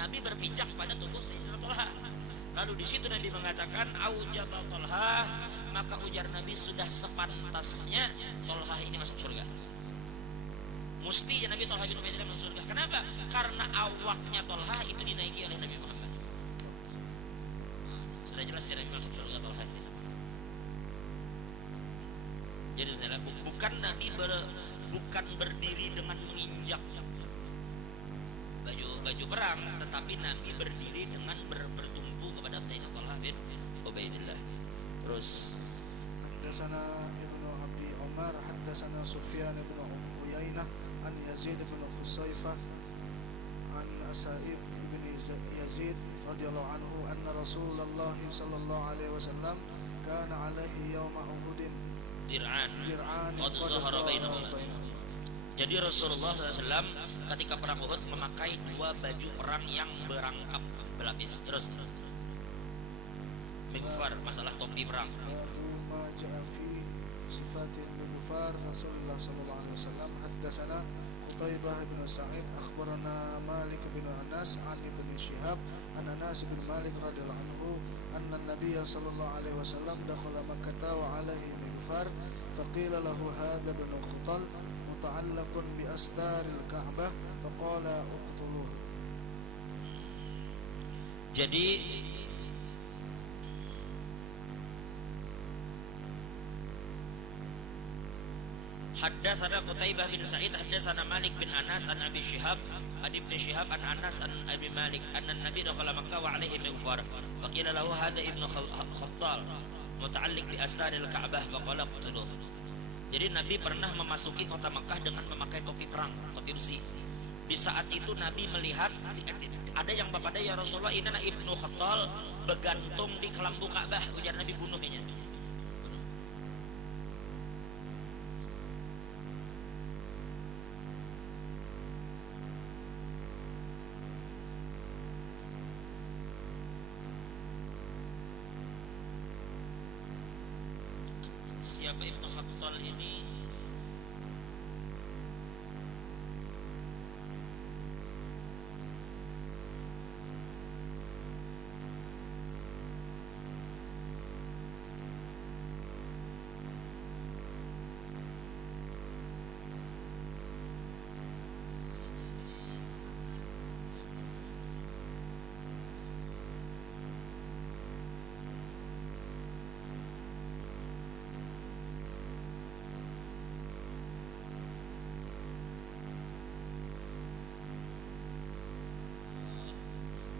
Nabi berpijak pada tubuh Sayyidina Talha. Lalu di situ Nabi mengatakan aujaba Talha, maka ujar Nabi sudah sepantasnya Talha ini masuk surga. Musti Nabi Talha bin Ubaidillah masuk surga. Kenapa? Karena awaknya Talha itu dinaiki oleh Nabi Muhammad. Sudah jelas Nabi masuk surga Talha ini. Jadi bukan Nabi bukan berdiri dengan menginjak baju perang, tetapi Nabi berdiri dengan bertumpu kepada Sayyidina Talha bin Ubaidillah. Terus Haddatsana Ibnu Abi Umar haddatsana Sufyan bin Uyainah an Yazid bin Khusaifah an Asaib bin Yazid radhiyallahu anhu anna Rasulullah sallallahu alaihi wasallam kana alaihi yawma Uhudin dir'an qad qad zahara bainahum. bainahum. Jadi Rasulullah SAW ketika perang Uhud memakai dua baju perang yang berangkap berlapis. Terus Mighfar, masalah topi perang. Abu ma ja'a fi sifatil mighfar Rasulullah sallallahu alaihi wasallam haddatsana Qutaibah bin Sa'id akhbarana Malik bin Anas an Ibn Shihab an Anas bin Malik radhiyallahu anhu anna an-nabiy sallallahu alaihi wasallam dakhala Makkah wa alaihi mighfar faqila lahu hadha bin Khutal muta'allaqun bi astaril Ka'bah faqala uqtuluhu. Jadi haddatsana Qutaibah bin Sa'id haddatsana Malik bin Anas an Abi Syihab an Ibnu Syihab an Anas an Abi Malik anna Nabi dakhala Makkah wa alaihi mighfar wa qila lahu hadha ibnu Khattal muta'alliq bi astaril Ka'bah faqala qutuluh. Jadi Nabi pernah memasuki kota Makkah dengan memakai topi perang, topi besi. Di saat itu Nabi melihat ada yang bapak ya Rasulullah, ini Ibnu Khattal bergantung di kelambu Ka'bah, ujar Nabi bunuhnya. Siapa Ibnu Khattal ini?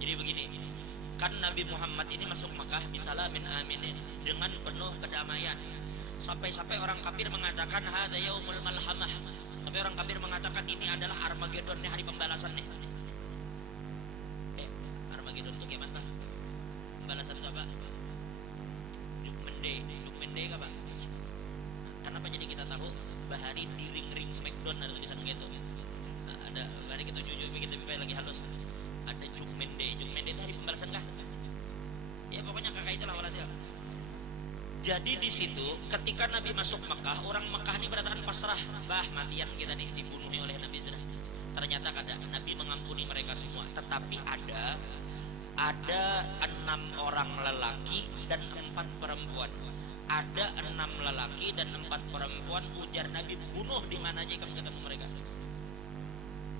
Jadi begini, kan Nabi Muhammad ini masuk Makkah bisalamin aminin, dengan penuh kedamaian. Sampai-sampai orang kafir mengatakan hadza yaumul malhamah. Sampai orang kafir mengatakan ini adalah Armageddon nih, hari pembalasan nih. Armageddon itu kayak mana? Pembalasan itu apa? Jukmende apa? Kenapa jadi kita tahu bahari di ring Smackdown ada tulisan gitu. Nah, ada bahari kita jujur kita lagi halus. Ada Jukmende itu hari pembalasan kah? Ya pokoknya kakak itulah walhasil. Jadi di situ ketika Nabi masuk Mekah, orang Mekah ini beratakan pasrah, bah matian kita nih, dibunuhi oleh Nabi sudah. Ternyata ada Nabi mengampuni mereka semua, tetapi ada 6 orang lelaki dan 4 perempuan. Ada 6 lelaki dan 4 perempuan, ujar Nabi, bunuh di mana aja kamu ketemu mereka.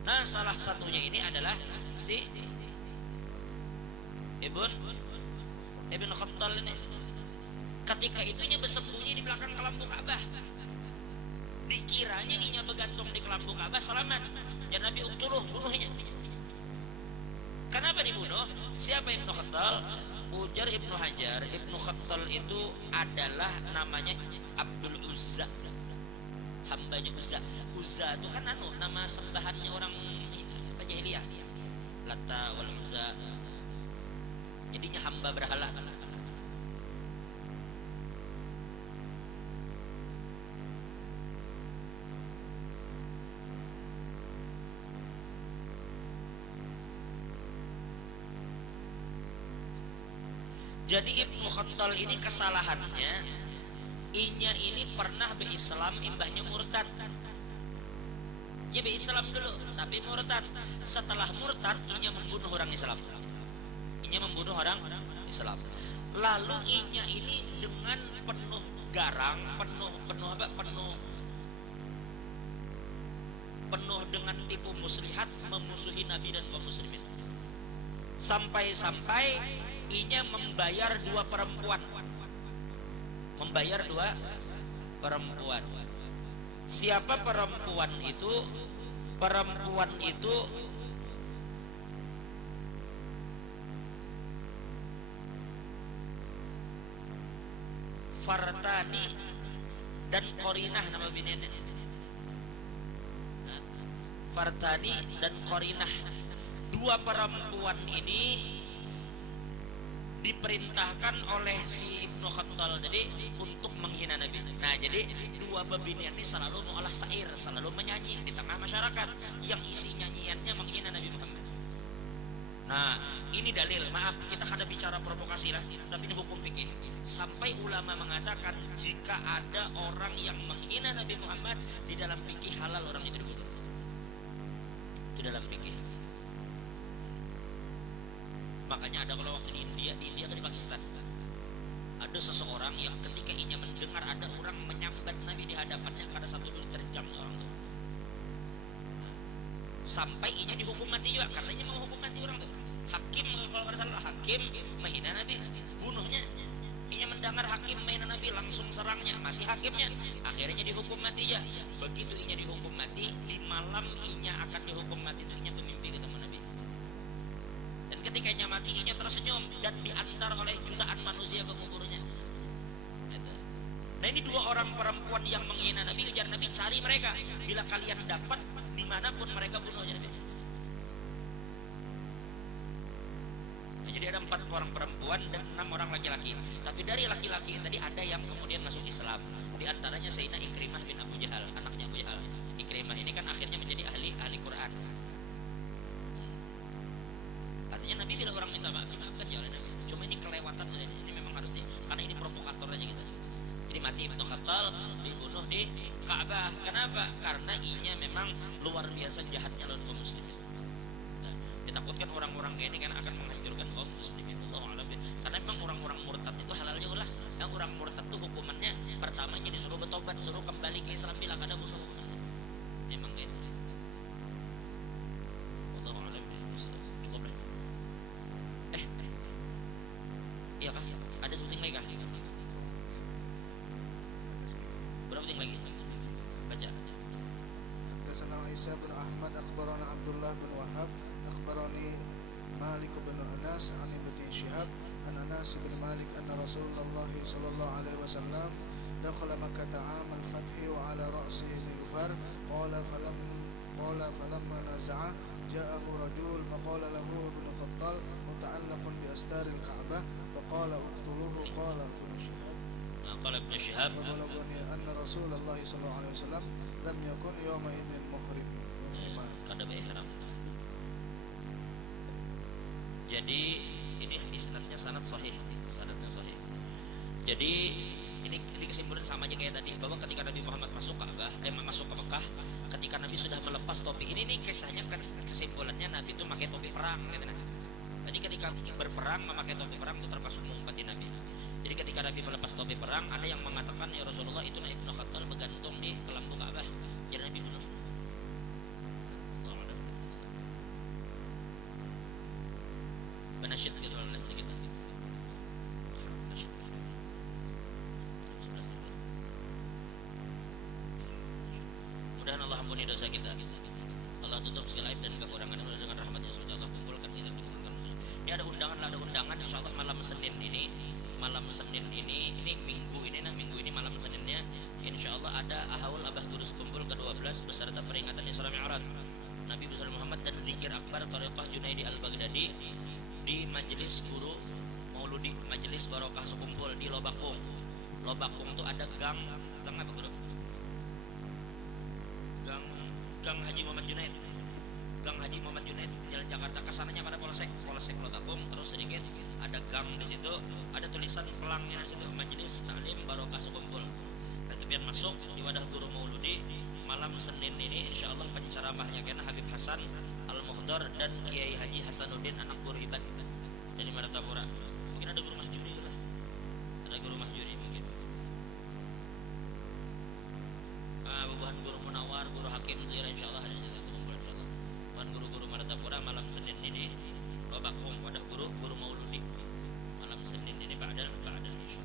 Nah, salah satunya ini adalah si Ibn Khattal ini. Ketika itunya bersembunyi di belakang kelambu Ka'bah. Dikiranya inya bergantung di kelambu Ka'bah selamat. Dan Nabi uktuluh, bunuhnya. Kenapa dibunuh? Siapa Ibn Khattal? Ujar Ibnu Hajar, Ibn Khattal itu adalah namanya Abdul Uzza, hambanya Uzza. Uzza itu kan nama sembahannya orang jahiliyah, Lata wal Uzza. Jadinya hamba berhala. Jadi Ibnu Khattal ini kesalahannya, inya ini pernah berislam, imbahnya murtad. Ia berislam dulu, tapi murtad. Setelah murtad, inya membunuh orang Islam. Inya membunuh orang Islam. Lalu inya ini dengan penuh garang, penuh dengan tipu muslihat memusuhi Nabi dan kaum muslimin. Sampai-sampai inya membayar 2 perempuan. Siapa perempuan itu? Perempuan itu Fartani dan Qorinah, nama bininya. Fartani dan Qorinah. 2 perempuan ini diperintahkan oleh si Ibnu Khattal jadi untuk menghina Nabi. Nah, jadi 2 bebinian ini selalu mengolah syair, selalu menyanyi di tengah masyarakat yang isi nyanyiannya menghina Nabi Muhammad. Nah, ini dalil, maaf kita kada bicara provokasi lah, tapi ini hukum fikih. Sampai ulama mengatakan jika ada orang yang menghina Nabi Muhammad, di dalam fikih halal orang itu dibunuh. Itu dalam fikih. Makanya ada kalau waktu di India atau di Pakistan, ada seseorang yang ketika inya mendengar ada orang menyambat Nabi di hadapannya, kada satu dulu terjam orang itu. Sampai inya dihukum mati juga, karena inya mau hukum mati orang tuh. Hakim, kalau kada salah hakim menghina Nabi, bunuhnya. Inya mendengar hakim menghina Nabi, langsung serangnya, mati hakimnya. Akhirnya dihukum mati ya. Begitu inya dihukum mati, di malam inya akan dihukum mati itu inya bermimpi ketemu Nabi. Ketika inya mati, inya tersenyum dan diantar oleh jutaan manusia ke kuburnya. Nah, ini 2 orang perempuan yang menghina Nabi, ujar Nabi, cari mereka. Bila kalian dapat, dimanapun mereka bunuh aja Nabi. Nah, jadi ada 4 orang perempuan dan 6 orang laki-laki. Tapi dari laki-laki tadi ada yang kemudian masuk Islam. Di antaranya Sayyidina Ikrimah bin Abu Jahal, anaknya Abu Jahal. Ikrimah ini kan akhirnya menjadi ahli Quran. Artinya Nabi bila orang minta maaf, dimaafkan ya oleh Nabi. Cuma ini kelewatan, ini memang harus karena ini provokator aja gitu. Jadi mati Ibnu Khattab dibunuh di Ka'bah. Kenapa? Karena I-nya memang luar biasa jahatnya lawan kaum muslimin. Nah, ditakutkan orang-orang ini kan akan menghancurkan kaum muslimin. Allahu a'lam. Karena memang orang-orang murtad itu halalnya ulah. Yang orang murtad itu hukumannya pertamanya disuruh bertobat, suruh kembali ke Islam bila kada bunuh. Memang gitu. Allahu a'lam. Cukup dah. Iya kah? Ada syuting lagi kah? Berapa ting lagi? Baca. حدثنا عيسى بن أحمد أخبرنا عبد الله بن وهب أخبرني مالك بن أنس عن ابن شهاب عن أنس بن مالك أن رسول الله صلى الله عليه وسلم دخل مكة عام الفتح وعلى رأسه مغفر قال فلما نزعه جاءه رجل فقال له ابن خطال متعلق بأستار الكعبة فقال اقتلوه. قال ابن شهاب وبلغني أن رسول الله صلى الله عليه وسلم لم يكن يومئذ محرم. Kada ihram. Jadi ini isnadnya sanad sahih, sanadnya sahih. Jadi ini kesimpulan sama aja kayak tadi, bahwa ketika Nabi Muhammad masuk masuk ke Mekah, ketika Nabi sudah melepas topi ini nih kisahnya kan kesimpulannya Nabi itu pakai topi perang gitu nah. Jadi ketika berperang memakai topi perang itu termasuk mengumpati Nabi. Jadi ketika Nabi melepas topi perang, ada yang mengatakan ya Rasulullah itu Ibnu Khattal bergantung di kelambu Ka'bah. Jadi Nabi bunuh. Benasyid gitu lah sedikit. Mudah-mudahan Allah ampuni dosa kita. Allah tutup segala aib dan kekurangan dengan rahmatnya. Semoga Allah kumpulkan kita dikumpulkan. Ini ada undangan insyaallah malam Senin ini minggu ini malam Seninnya insyaallah ada Haul Abah Guru Kumpul ke-12 beserta peringatan Isra Mi'raj Nabi besar Muhammad dan zikir akbar Thariqah Junaidi Al-Baghdadi di majelis guru Mauludi, majelis Barokah Sekumpul di Lobakung. Lobakung itu ada gang apa guru? Gang Haji Muhammad Junaid. Gang Haji Muhammad Junaid Jalan Jakarta, kesananya pada Polsek Lobakung, terus sedikit ada gang di situ, ada tulisan pelangnya di situ, majelis taklim Barokah Sekumpul. Nah, itu biar masuk di wadah guru Mauludi malam Senin ini insyaallah penceramahnya kena Habib Hasan Al-Muhdar dan Kiai Haji Hasanuddin anak guru Iban dari Martapura. Mungkin ada guru Mahjuri lah. Ada guru Mahjuri mungkin. Bubuhan guru Munawar, guru Hakim Zira insyaallah ada di situ kumpul insyaallah. Bubuhan guru-guru Martapura malam Senin ini Lobakung wadah guru Mauludi malam Senin ini ba'dal isya.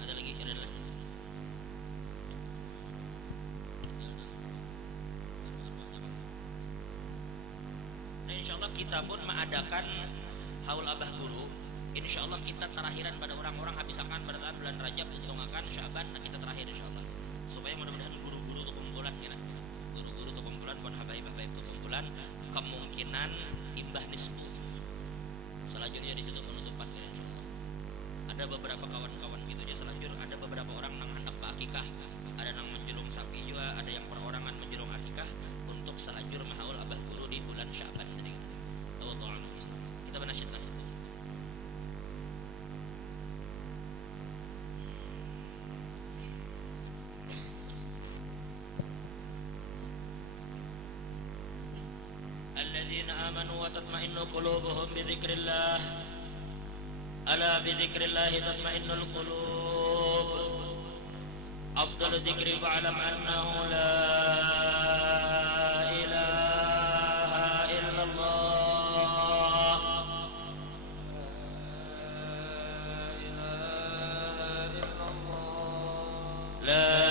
Ada lagi kira lah. Nah, insyaallah kita pun mengadakan Haul Abah Guru. Insyaallah kita terakhiran pada orang-orang habis akan bertahan bulan Rajab untuk akan Syaban. Nah, kita terakhir insyaallah. Supaya mudah-mudahan guru-guru itu kumpulan ya. Guru-guru itu kumpulan bukan habaib-habaib itu kumpulan kemungkinan imbah nisbu. Selanjutnya di situ penutupan ya insyaallah. Ada beberapa kawan-kawan gitu aja selanjutnya ada beberapa orang nang hendak akikah, ada nang menjulung sapi juga, ada yang perorangan menjulung akikah untuk selanjutnya Mahaul Abah Guru di bulan Syaban tadi. Wallahu a'lam. Kita benasyid lah. الذين آمنوا وتطمئن قلوبهم بذكر الله ألا بذكر الله تطمئن القلوب أفضل ذكر فاعلم أنه لا إله إلا الله لا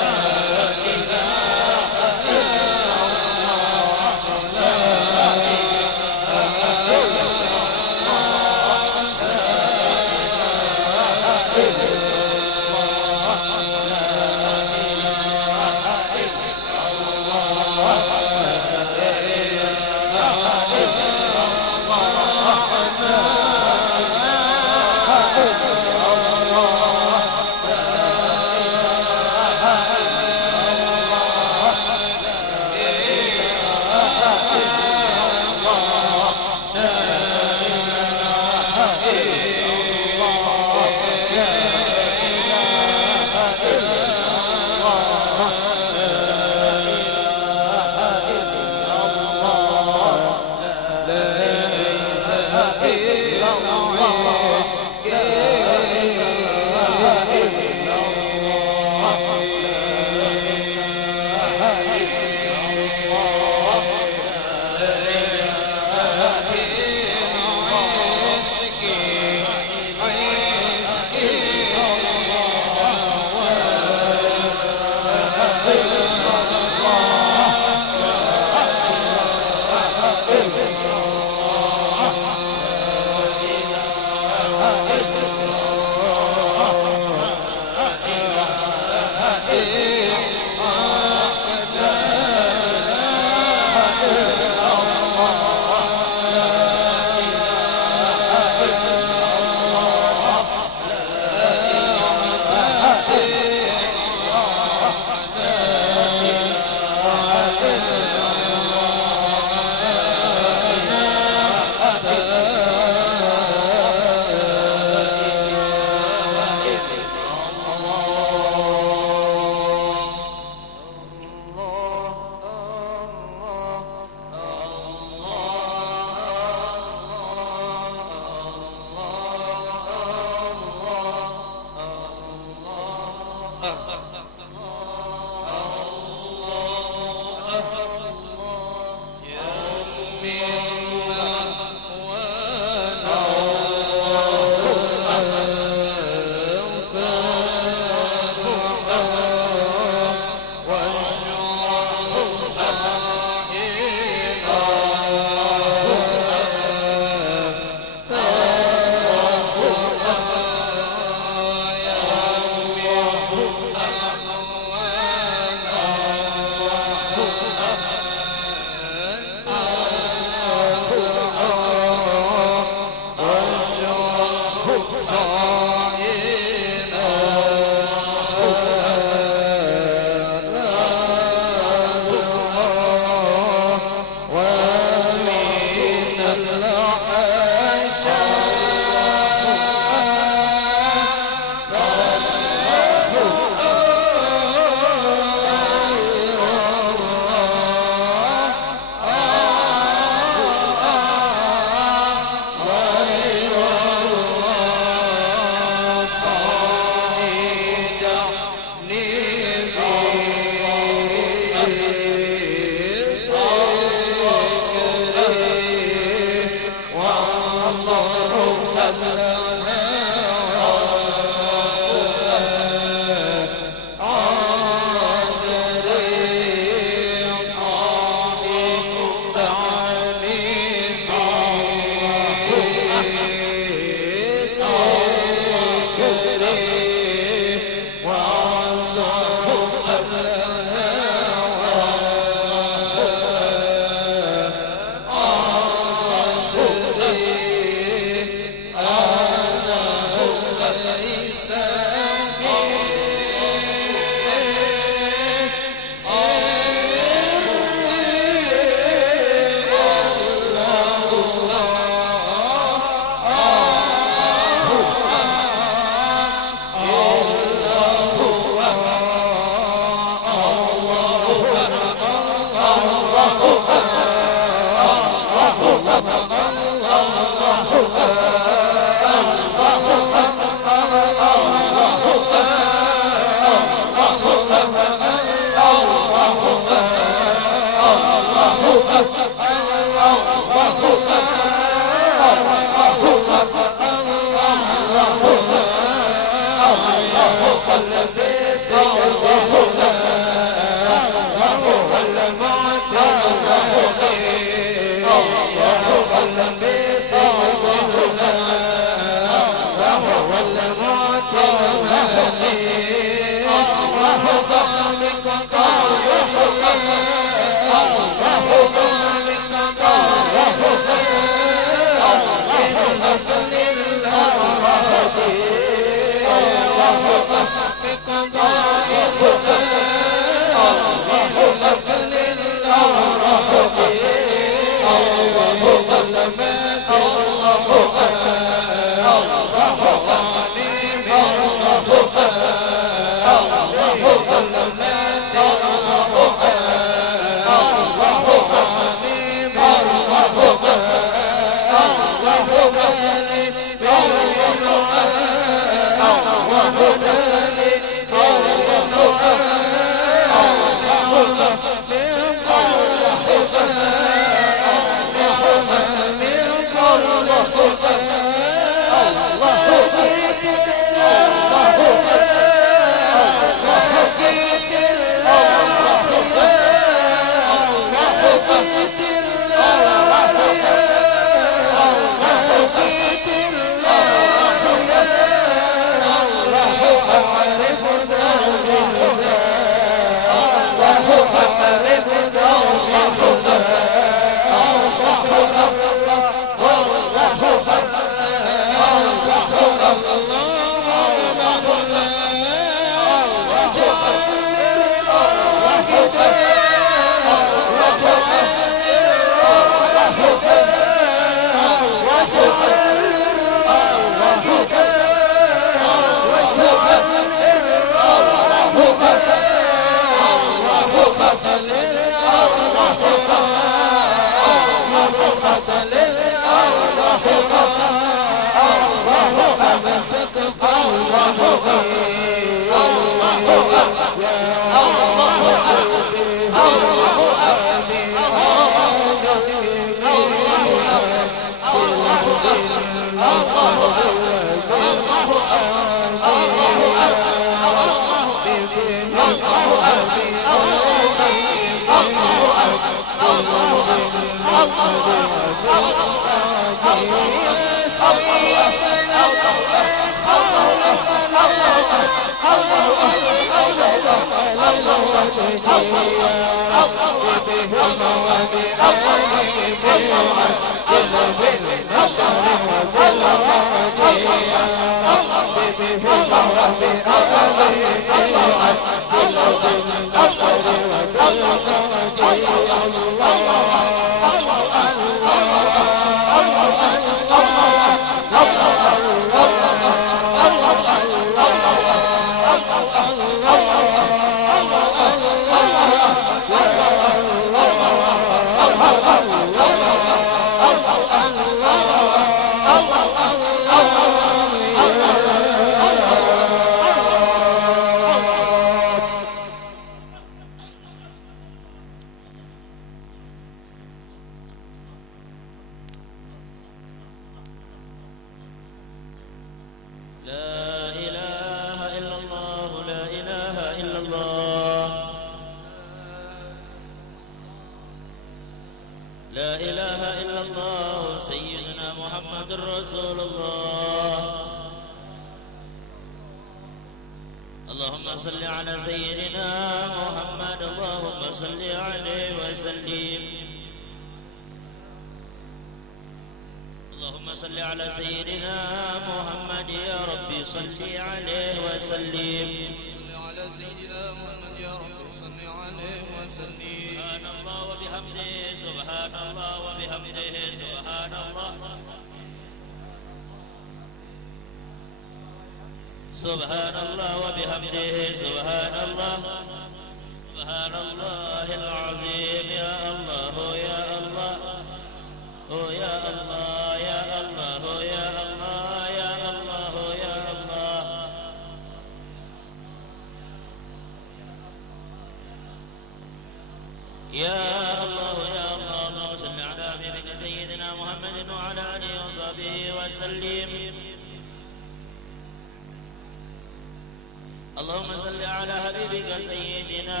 اللهم صل على حبيبك سيدنا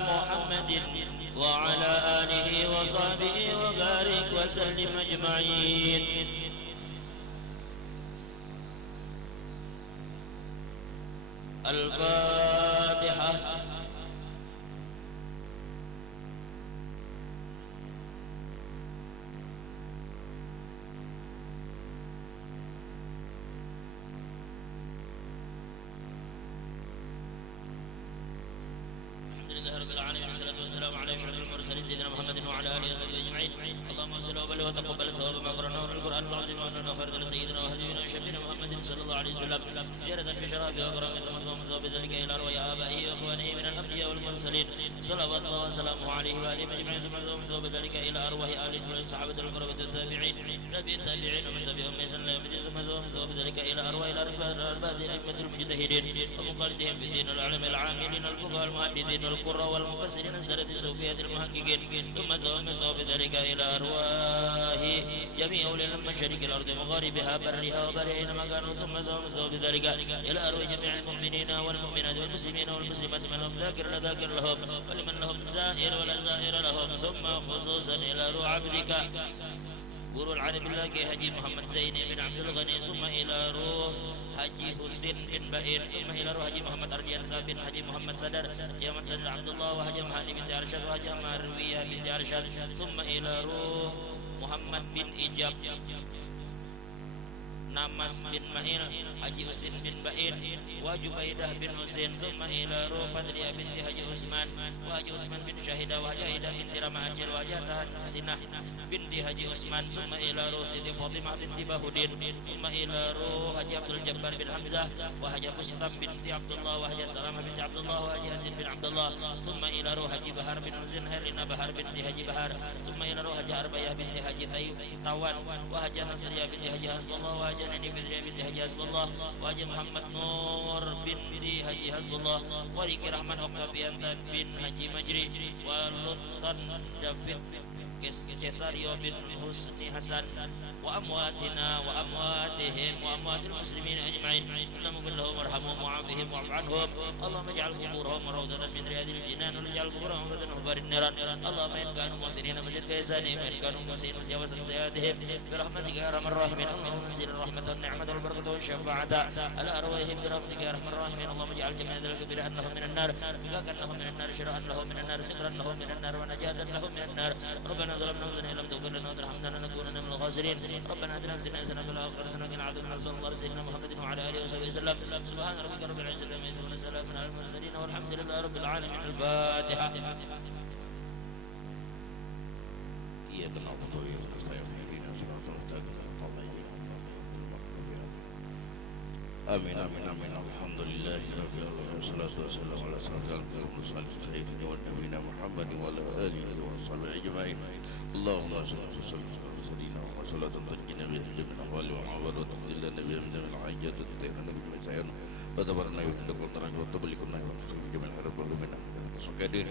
محمد وعلى آله وصحبه وبارك وسلم أجمعين. الفاتحة. رب العالمين والصلاة والسلام على أشرف المرسلين سيدنا محمد وعلى آله وصحبه أجمعين. اللهم صل وبلغ وتقبل ثواب ما قرأناه من القرآن العظيم وأننا غفرت لسيدنا وحبيبنا وشفينا محمد صلى الله عليه وسلم زيادة في شرافه وكرامه ومثوب بذلك إلى أرواح آبائه وإخوانه من الأنبياء والمرسلين صلوات الله وسلامه عليه وآله أجمعين. ثم مثوب بذلك إلى أرواح آل الصحابة الكرام التابعين تابعين التابعين ومن تبعهم بإحسان إلى يوم الدين. ثم مثوب بذلك إلى أرواح الأرباب أئمة المجتهدين ومقلدهم في الدين العلماء العاملين الفقهاء المحدثين والقراء والمفسرين السادة الصوفية المحققين. ثم مثوب بذلك إلى أرواح جميع أولي المشارق الأرض مغاربها برها وبرها أينما كانوا. ثم مثوب بذلك إلى أرواح جميع المؤمنين والمؤمنات والمسلمين والمسلمات من لهم ذاكر لذاكر لهم ولمن لهم زائر ولا زائر لهم. ثم خصوصا إلى روح عبدك guru العالم الله حجي محمد زين بن عبد الغني. ثم إلى روح حجي حسين بن بائر. ثم إلى روح حجي محمد أرجان بن حجي محمد صدر يا محمد صدر عبد الله وحجي محمد بن أرشد وحجي مروية بن أرشد. ثم إلى روح محمد بن إجاب Namas bin Mahil, Haji Husin bin Ba'ir, wa Jubaidah bin Husin. Summa ila ruh Padriya binti Haji Usman, wa Haji Usman bin Syahidah, wa Jahidah binti Rama Acil, wa Jatahan Sinah binti Haji Usman. Summa ila ruh Siti Fatimah binti Bahudin. Summa ila ruh Haji Abdul Jabbar bin Hamzah, wa Haji Kustam binti Abdullah, wa Haji Salamah binti Abdullah, wa Haji Asin bin Abdullah. Summa ila ruh Haji Bahar bin Husin, Herina Bahar binti Haji Bahar. Summa ila ruh Haji Arbayah binti Haji Tawan, wa Haji Nasriyah binti Haji Hasbullah, wa Haji Nani binti Haji Hasbullah, wa Haji Muhammad Nur binti Haji Hasbullah, wa Riki Rahman Oqabiyanta bin Haji Majri, wa Lutan David Cesario bin Husni Hasan, wa amwatina wa amwatihim wa amwatil muslimin ajma'in. Allahumma billahum warhamhum wa'afihim wa'fu anhum. Allahumma ij'al quburahum rawdatan min riyadil jinan wa ij'al quburahum rawdatan min hubarin niran. Allahumma in kanu muhsinina fazid fi ihsanihim wa in kanu muhsinin fajawazan sayyi'atihim bi rahmatika ya arhamar rahimin. Allahumma anzil rahmatan ni'matan wal barakata wa syafa'ata ala arwahihim bi rahmatika ya arhamar rahimin. Allahumma ij'al jami'a dhalika fira'an lahum minan nar, fikakan lahum minan nar, syira'an lahum minan nar, sitran lahum minan nar, wa najatan lahum minan nar. Rabbana ظلمنا أنفسنا إن لم تغفر لنا وترحمنا لنكونن من الخاسرين. ربنا آتنا في الدنيا حسنة وفي الآخرة حسنة وقنا عذاب النار. صلى الله على سيدنا محمد وعلى آله وصحبه وسلم. سبحان ربك رب العزة عما يصفون وسلام على المرسلين والحمد لله رب العالمين. الفاتحة. إياك نعبد وإياك نستعين اهدنا الصراط المستقيم صراط الذين أنعمت عليهم. آمين آمين آمين. الحمد لله رب العالمين والصلاة والسلام على أشرف المرسلين سيدنا ونبينا محمد وعلى آله وصحبه أجمعين. اللهم صل وسلم على سيدنا وصلاة تنجينا بها من جميع الأحوال والأعمال وتقضي لنا بها من جميع الحاجات وتنتهينا بما سعينا وتبرنا بك ونرجو وتبلغنا من جميع الحرب والمنى والسكادير.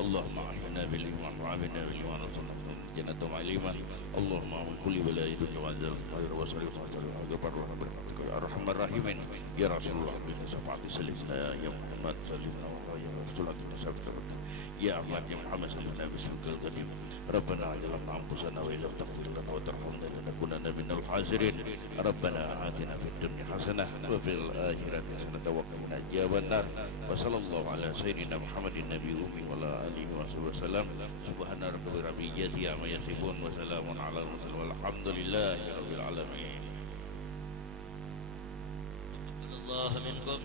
اللهم أحينا بالإيمان وعافنا بالإيمان وصلنا جنة معلما. اللهم من كل بلاء الدنيا وعذاب الخير وصرف وغفر برحمتك يا أرحم الراحمين. يا رسول الله بن شفاعة سلمنا يا محمد سلمنا ويا رسول الله بن شفاعة يا أحمد يا محمد سلمنا باسمك القديم. ربنا ظلمنا أنفسنا وإن لم تغفر لنا وترحمنا لنكونن من الخاسرين. ربنا آتنا في الدنيا حسنة وفي الآخرة حسنة وقنا عذاب النار. وصلى الله على سيدنا محمد النبي الأمي وعلى آله وصحبه وسلم. سبحان ربك رب العزة عما يصفون وسلام على المرسلين والحمد لله رب العالمين. الله منكم.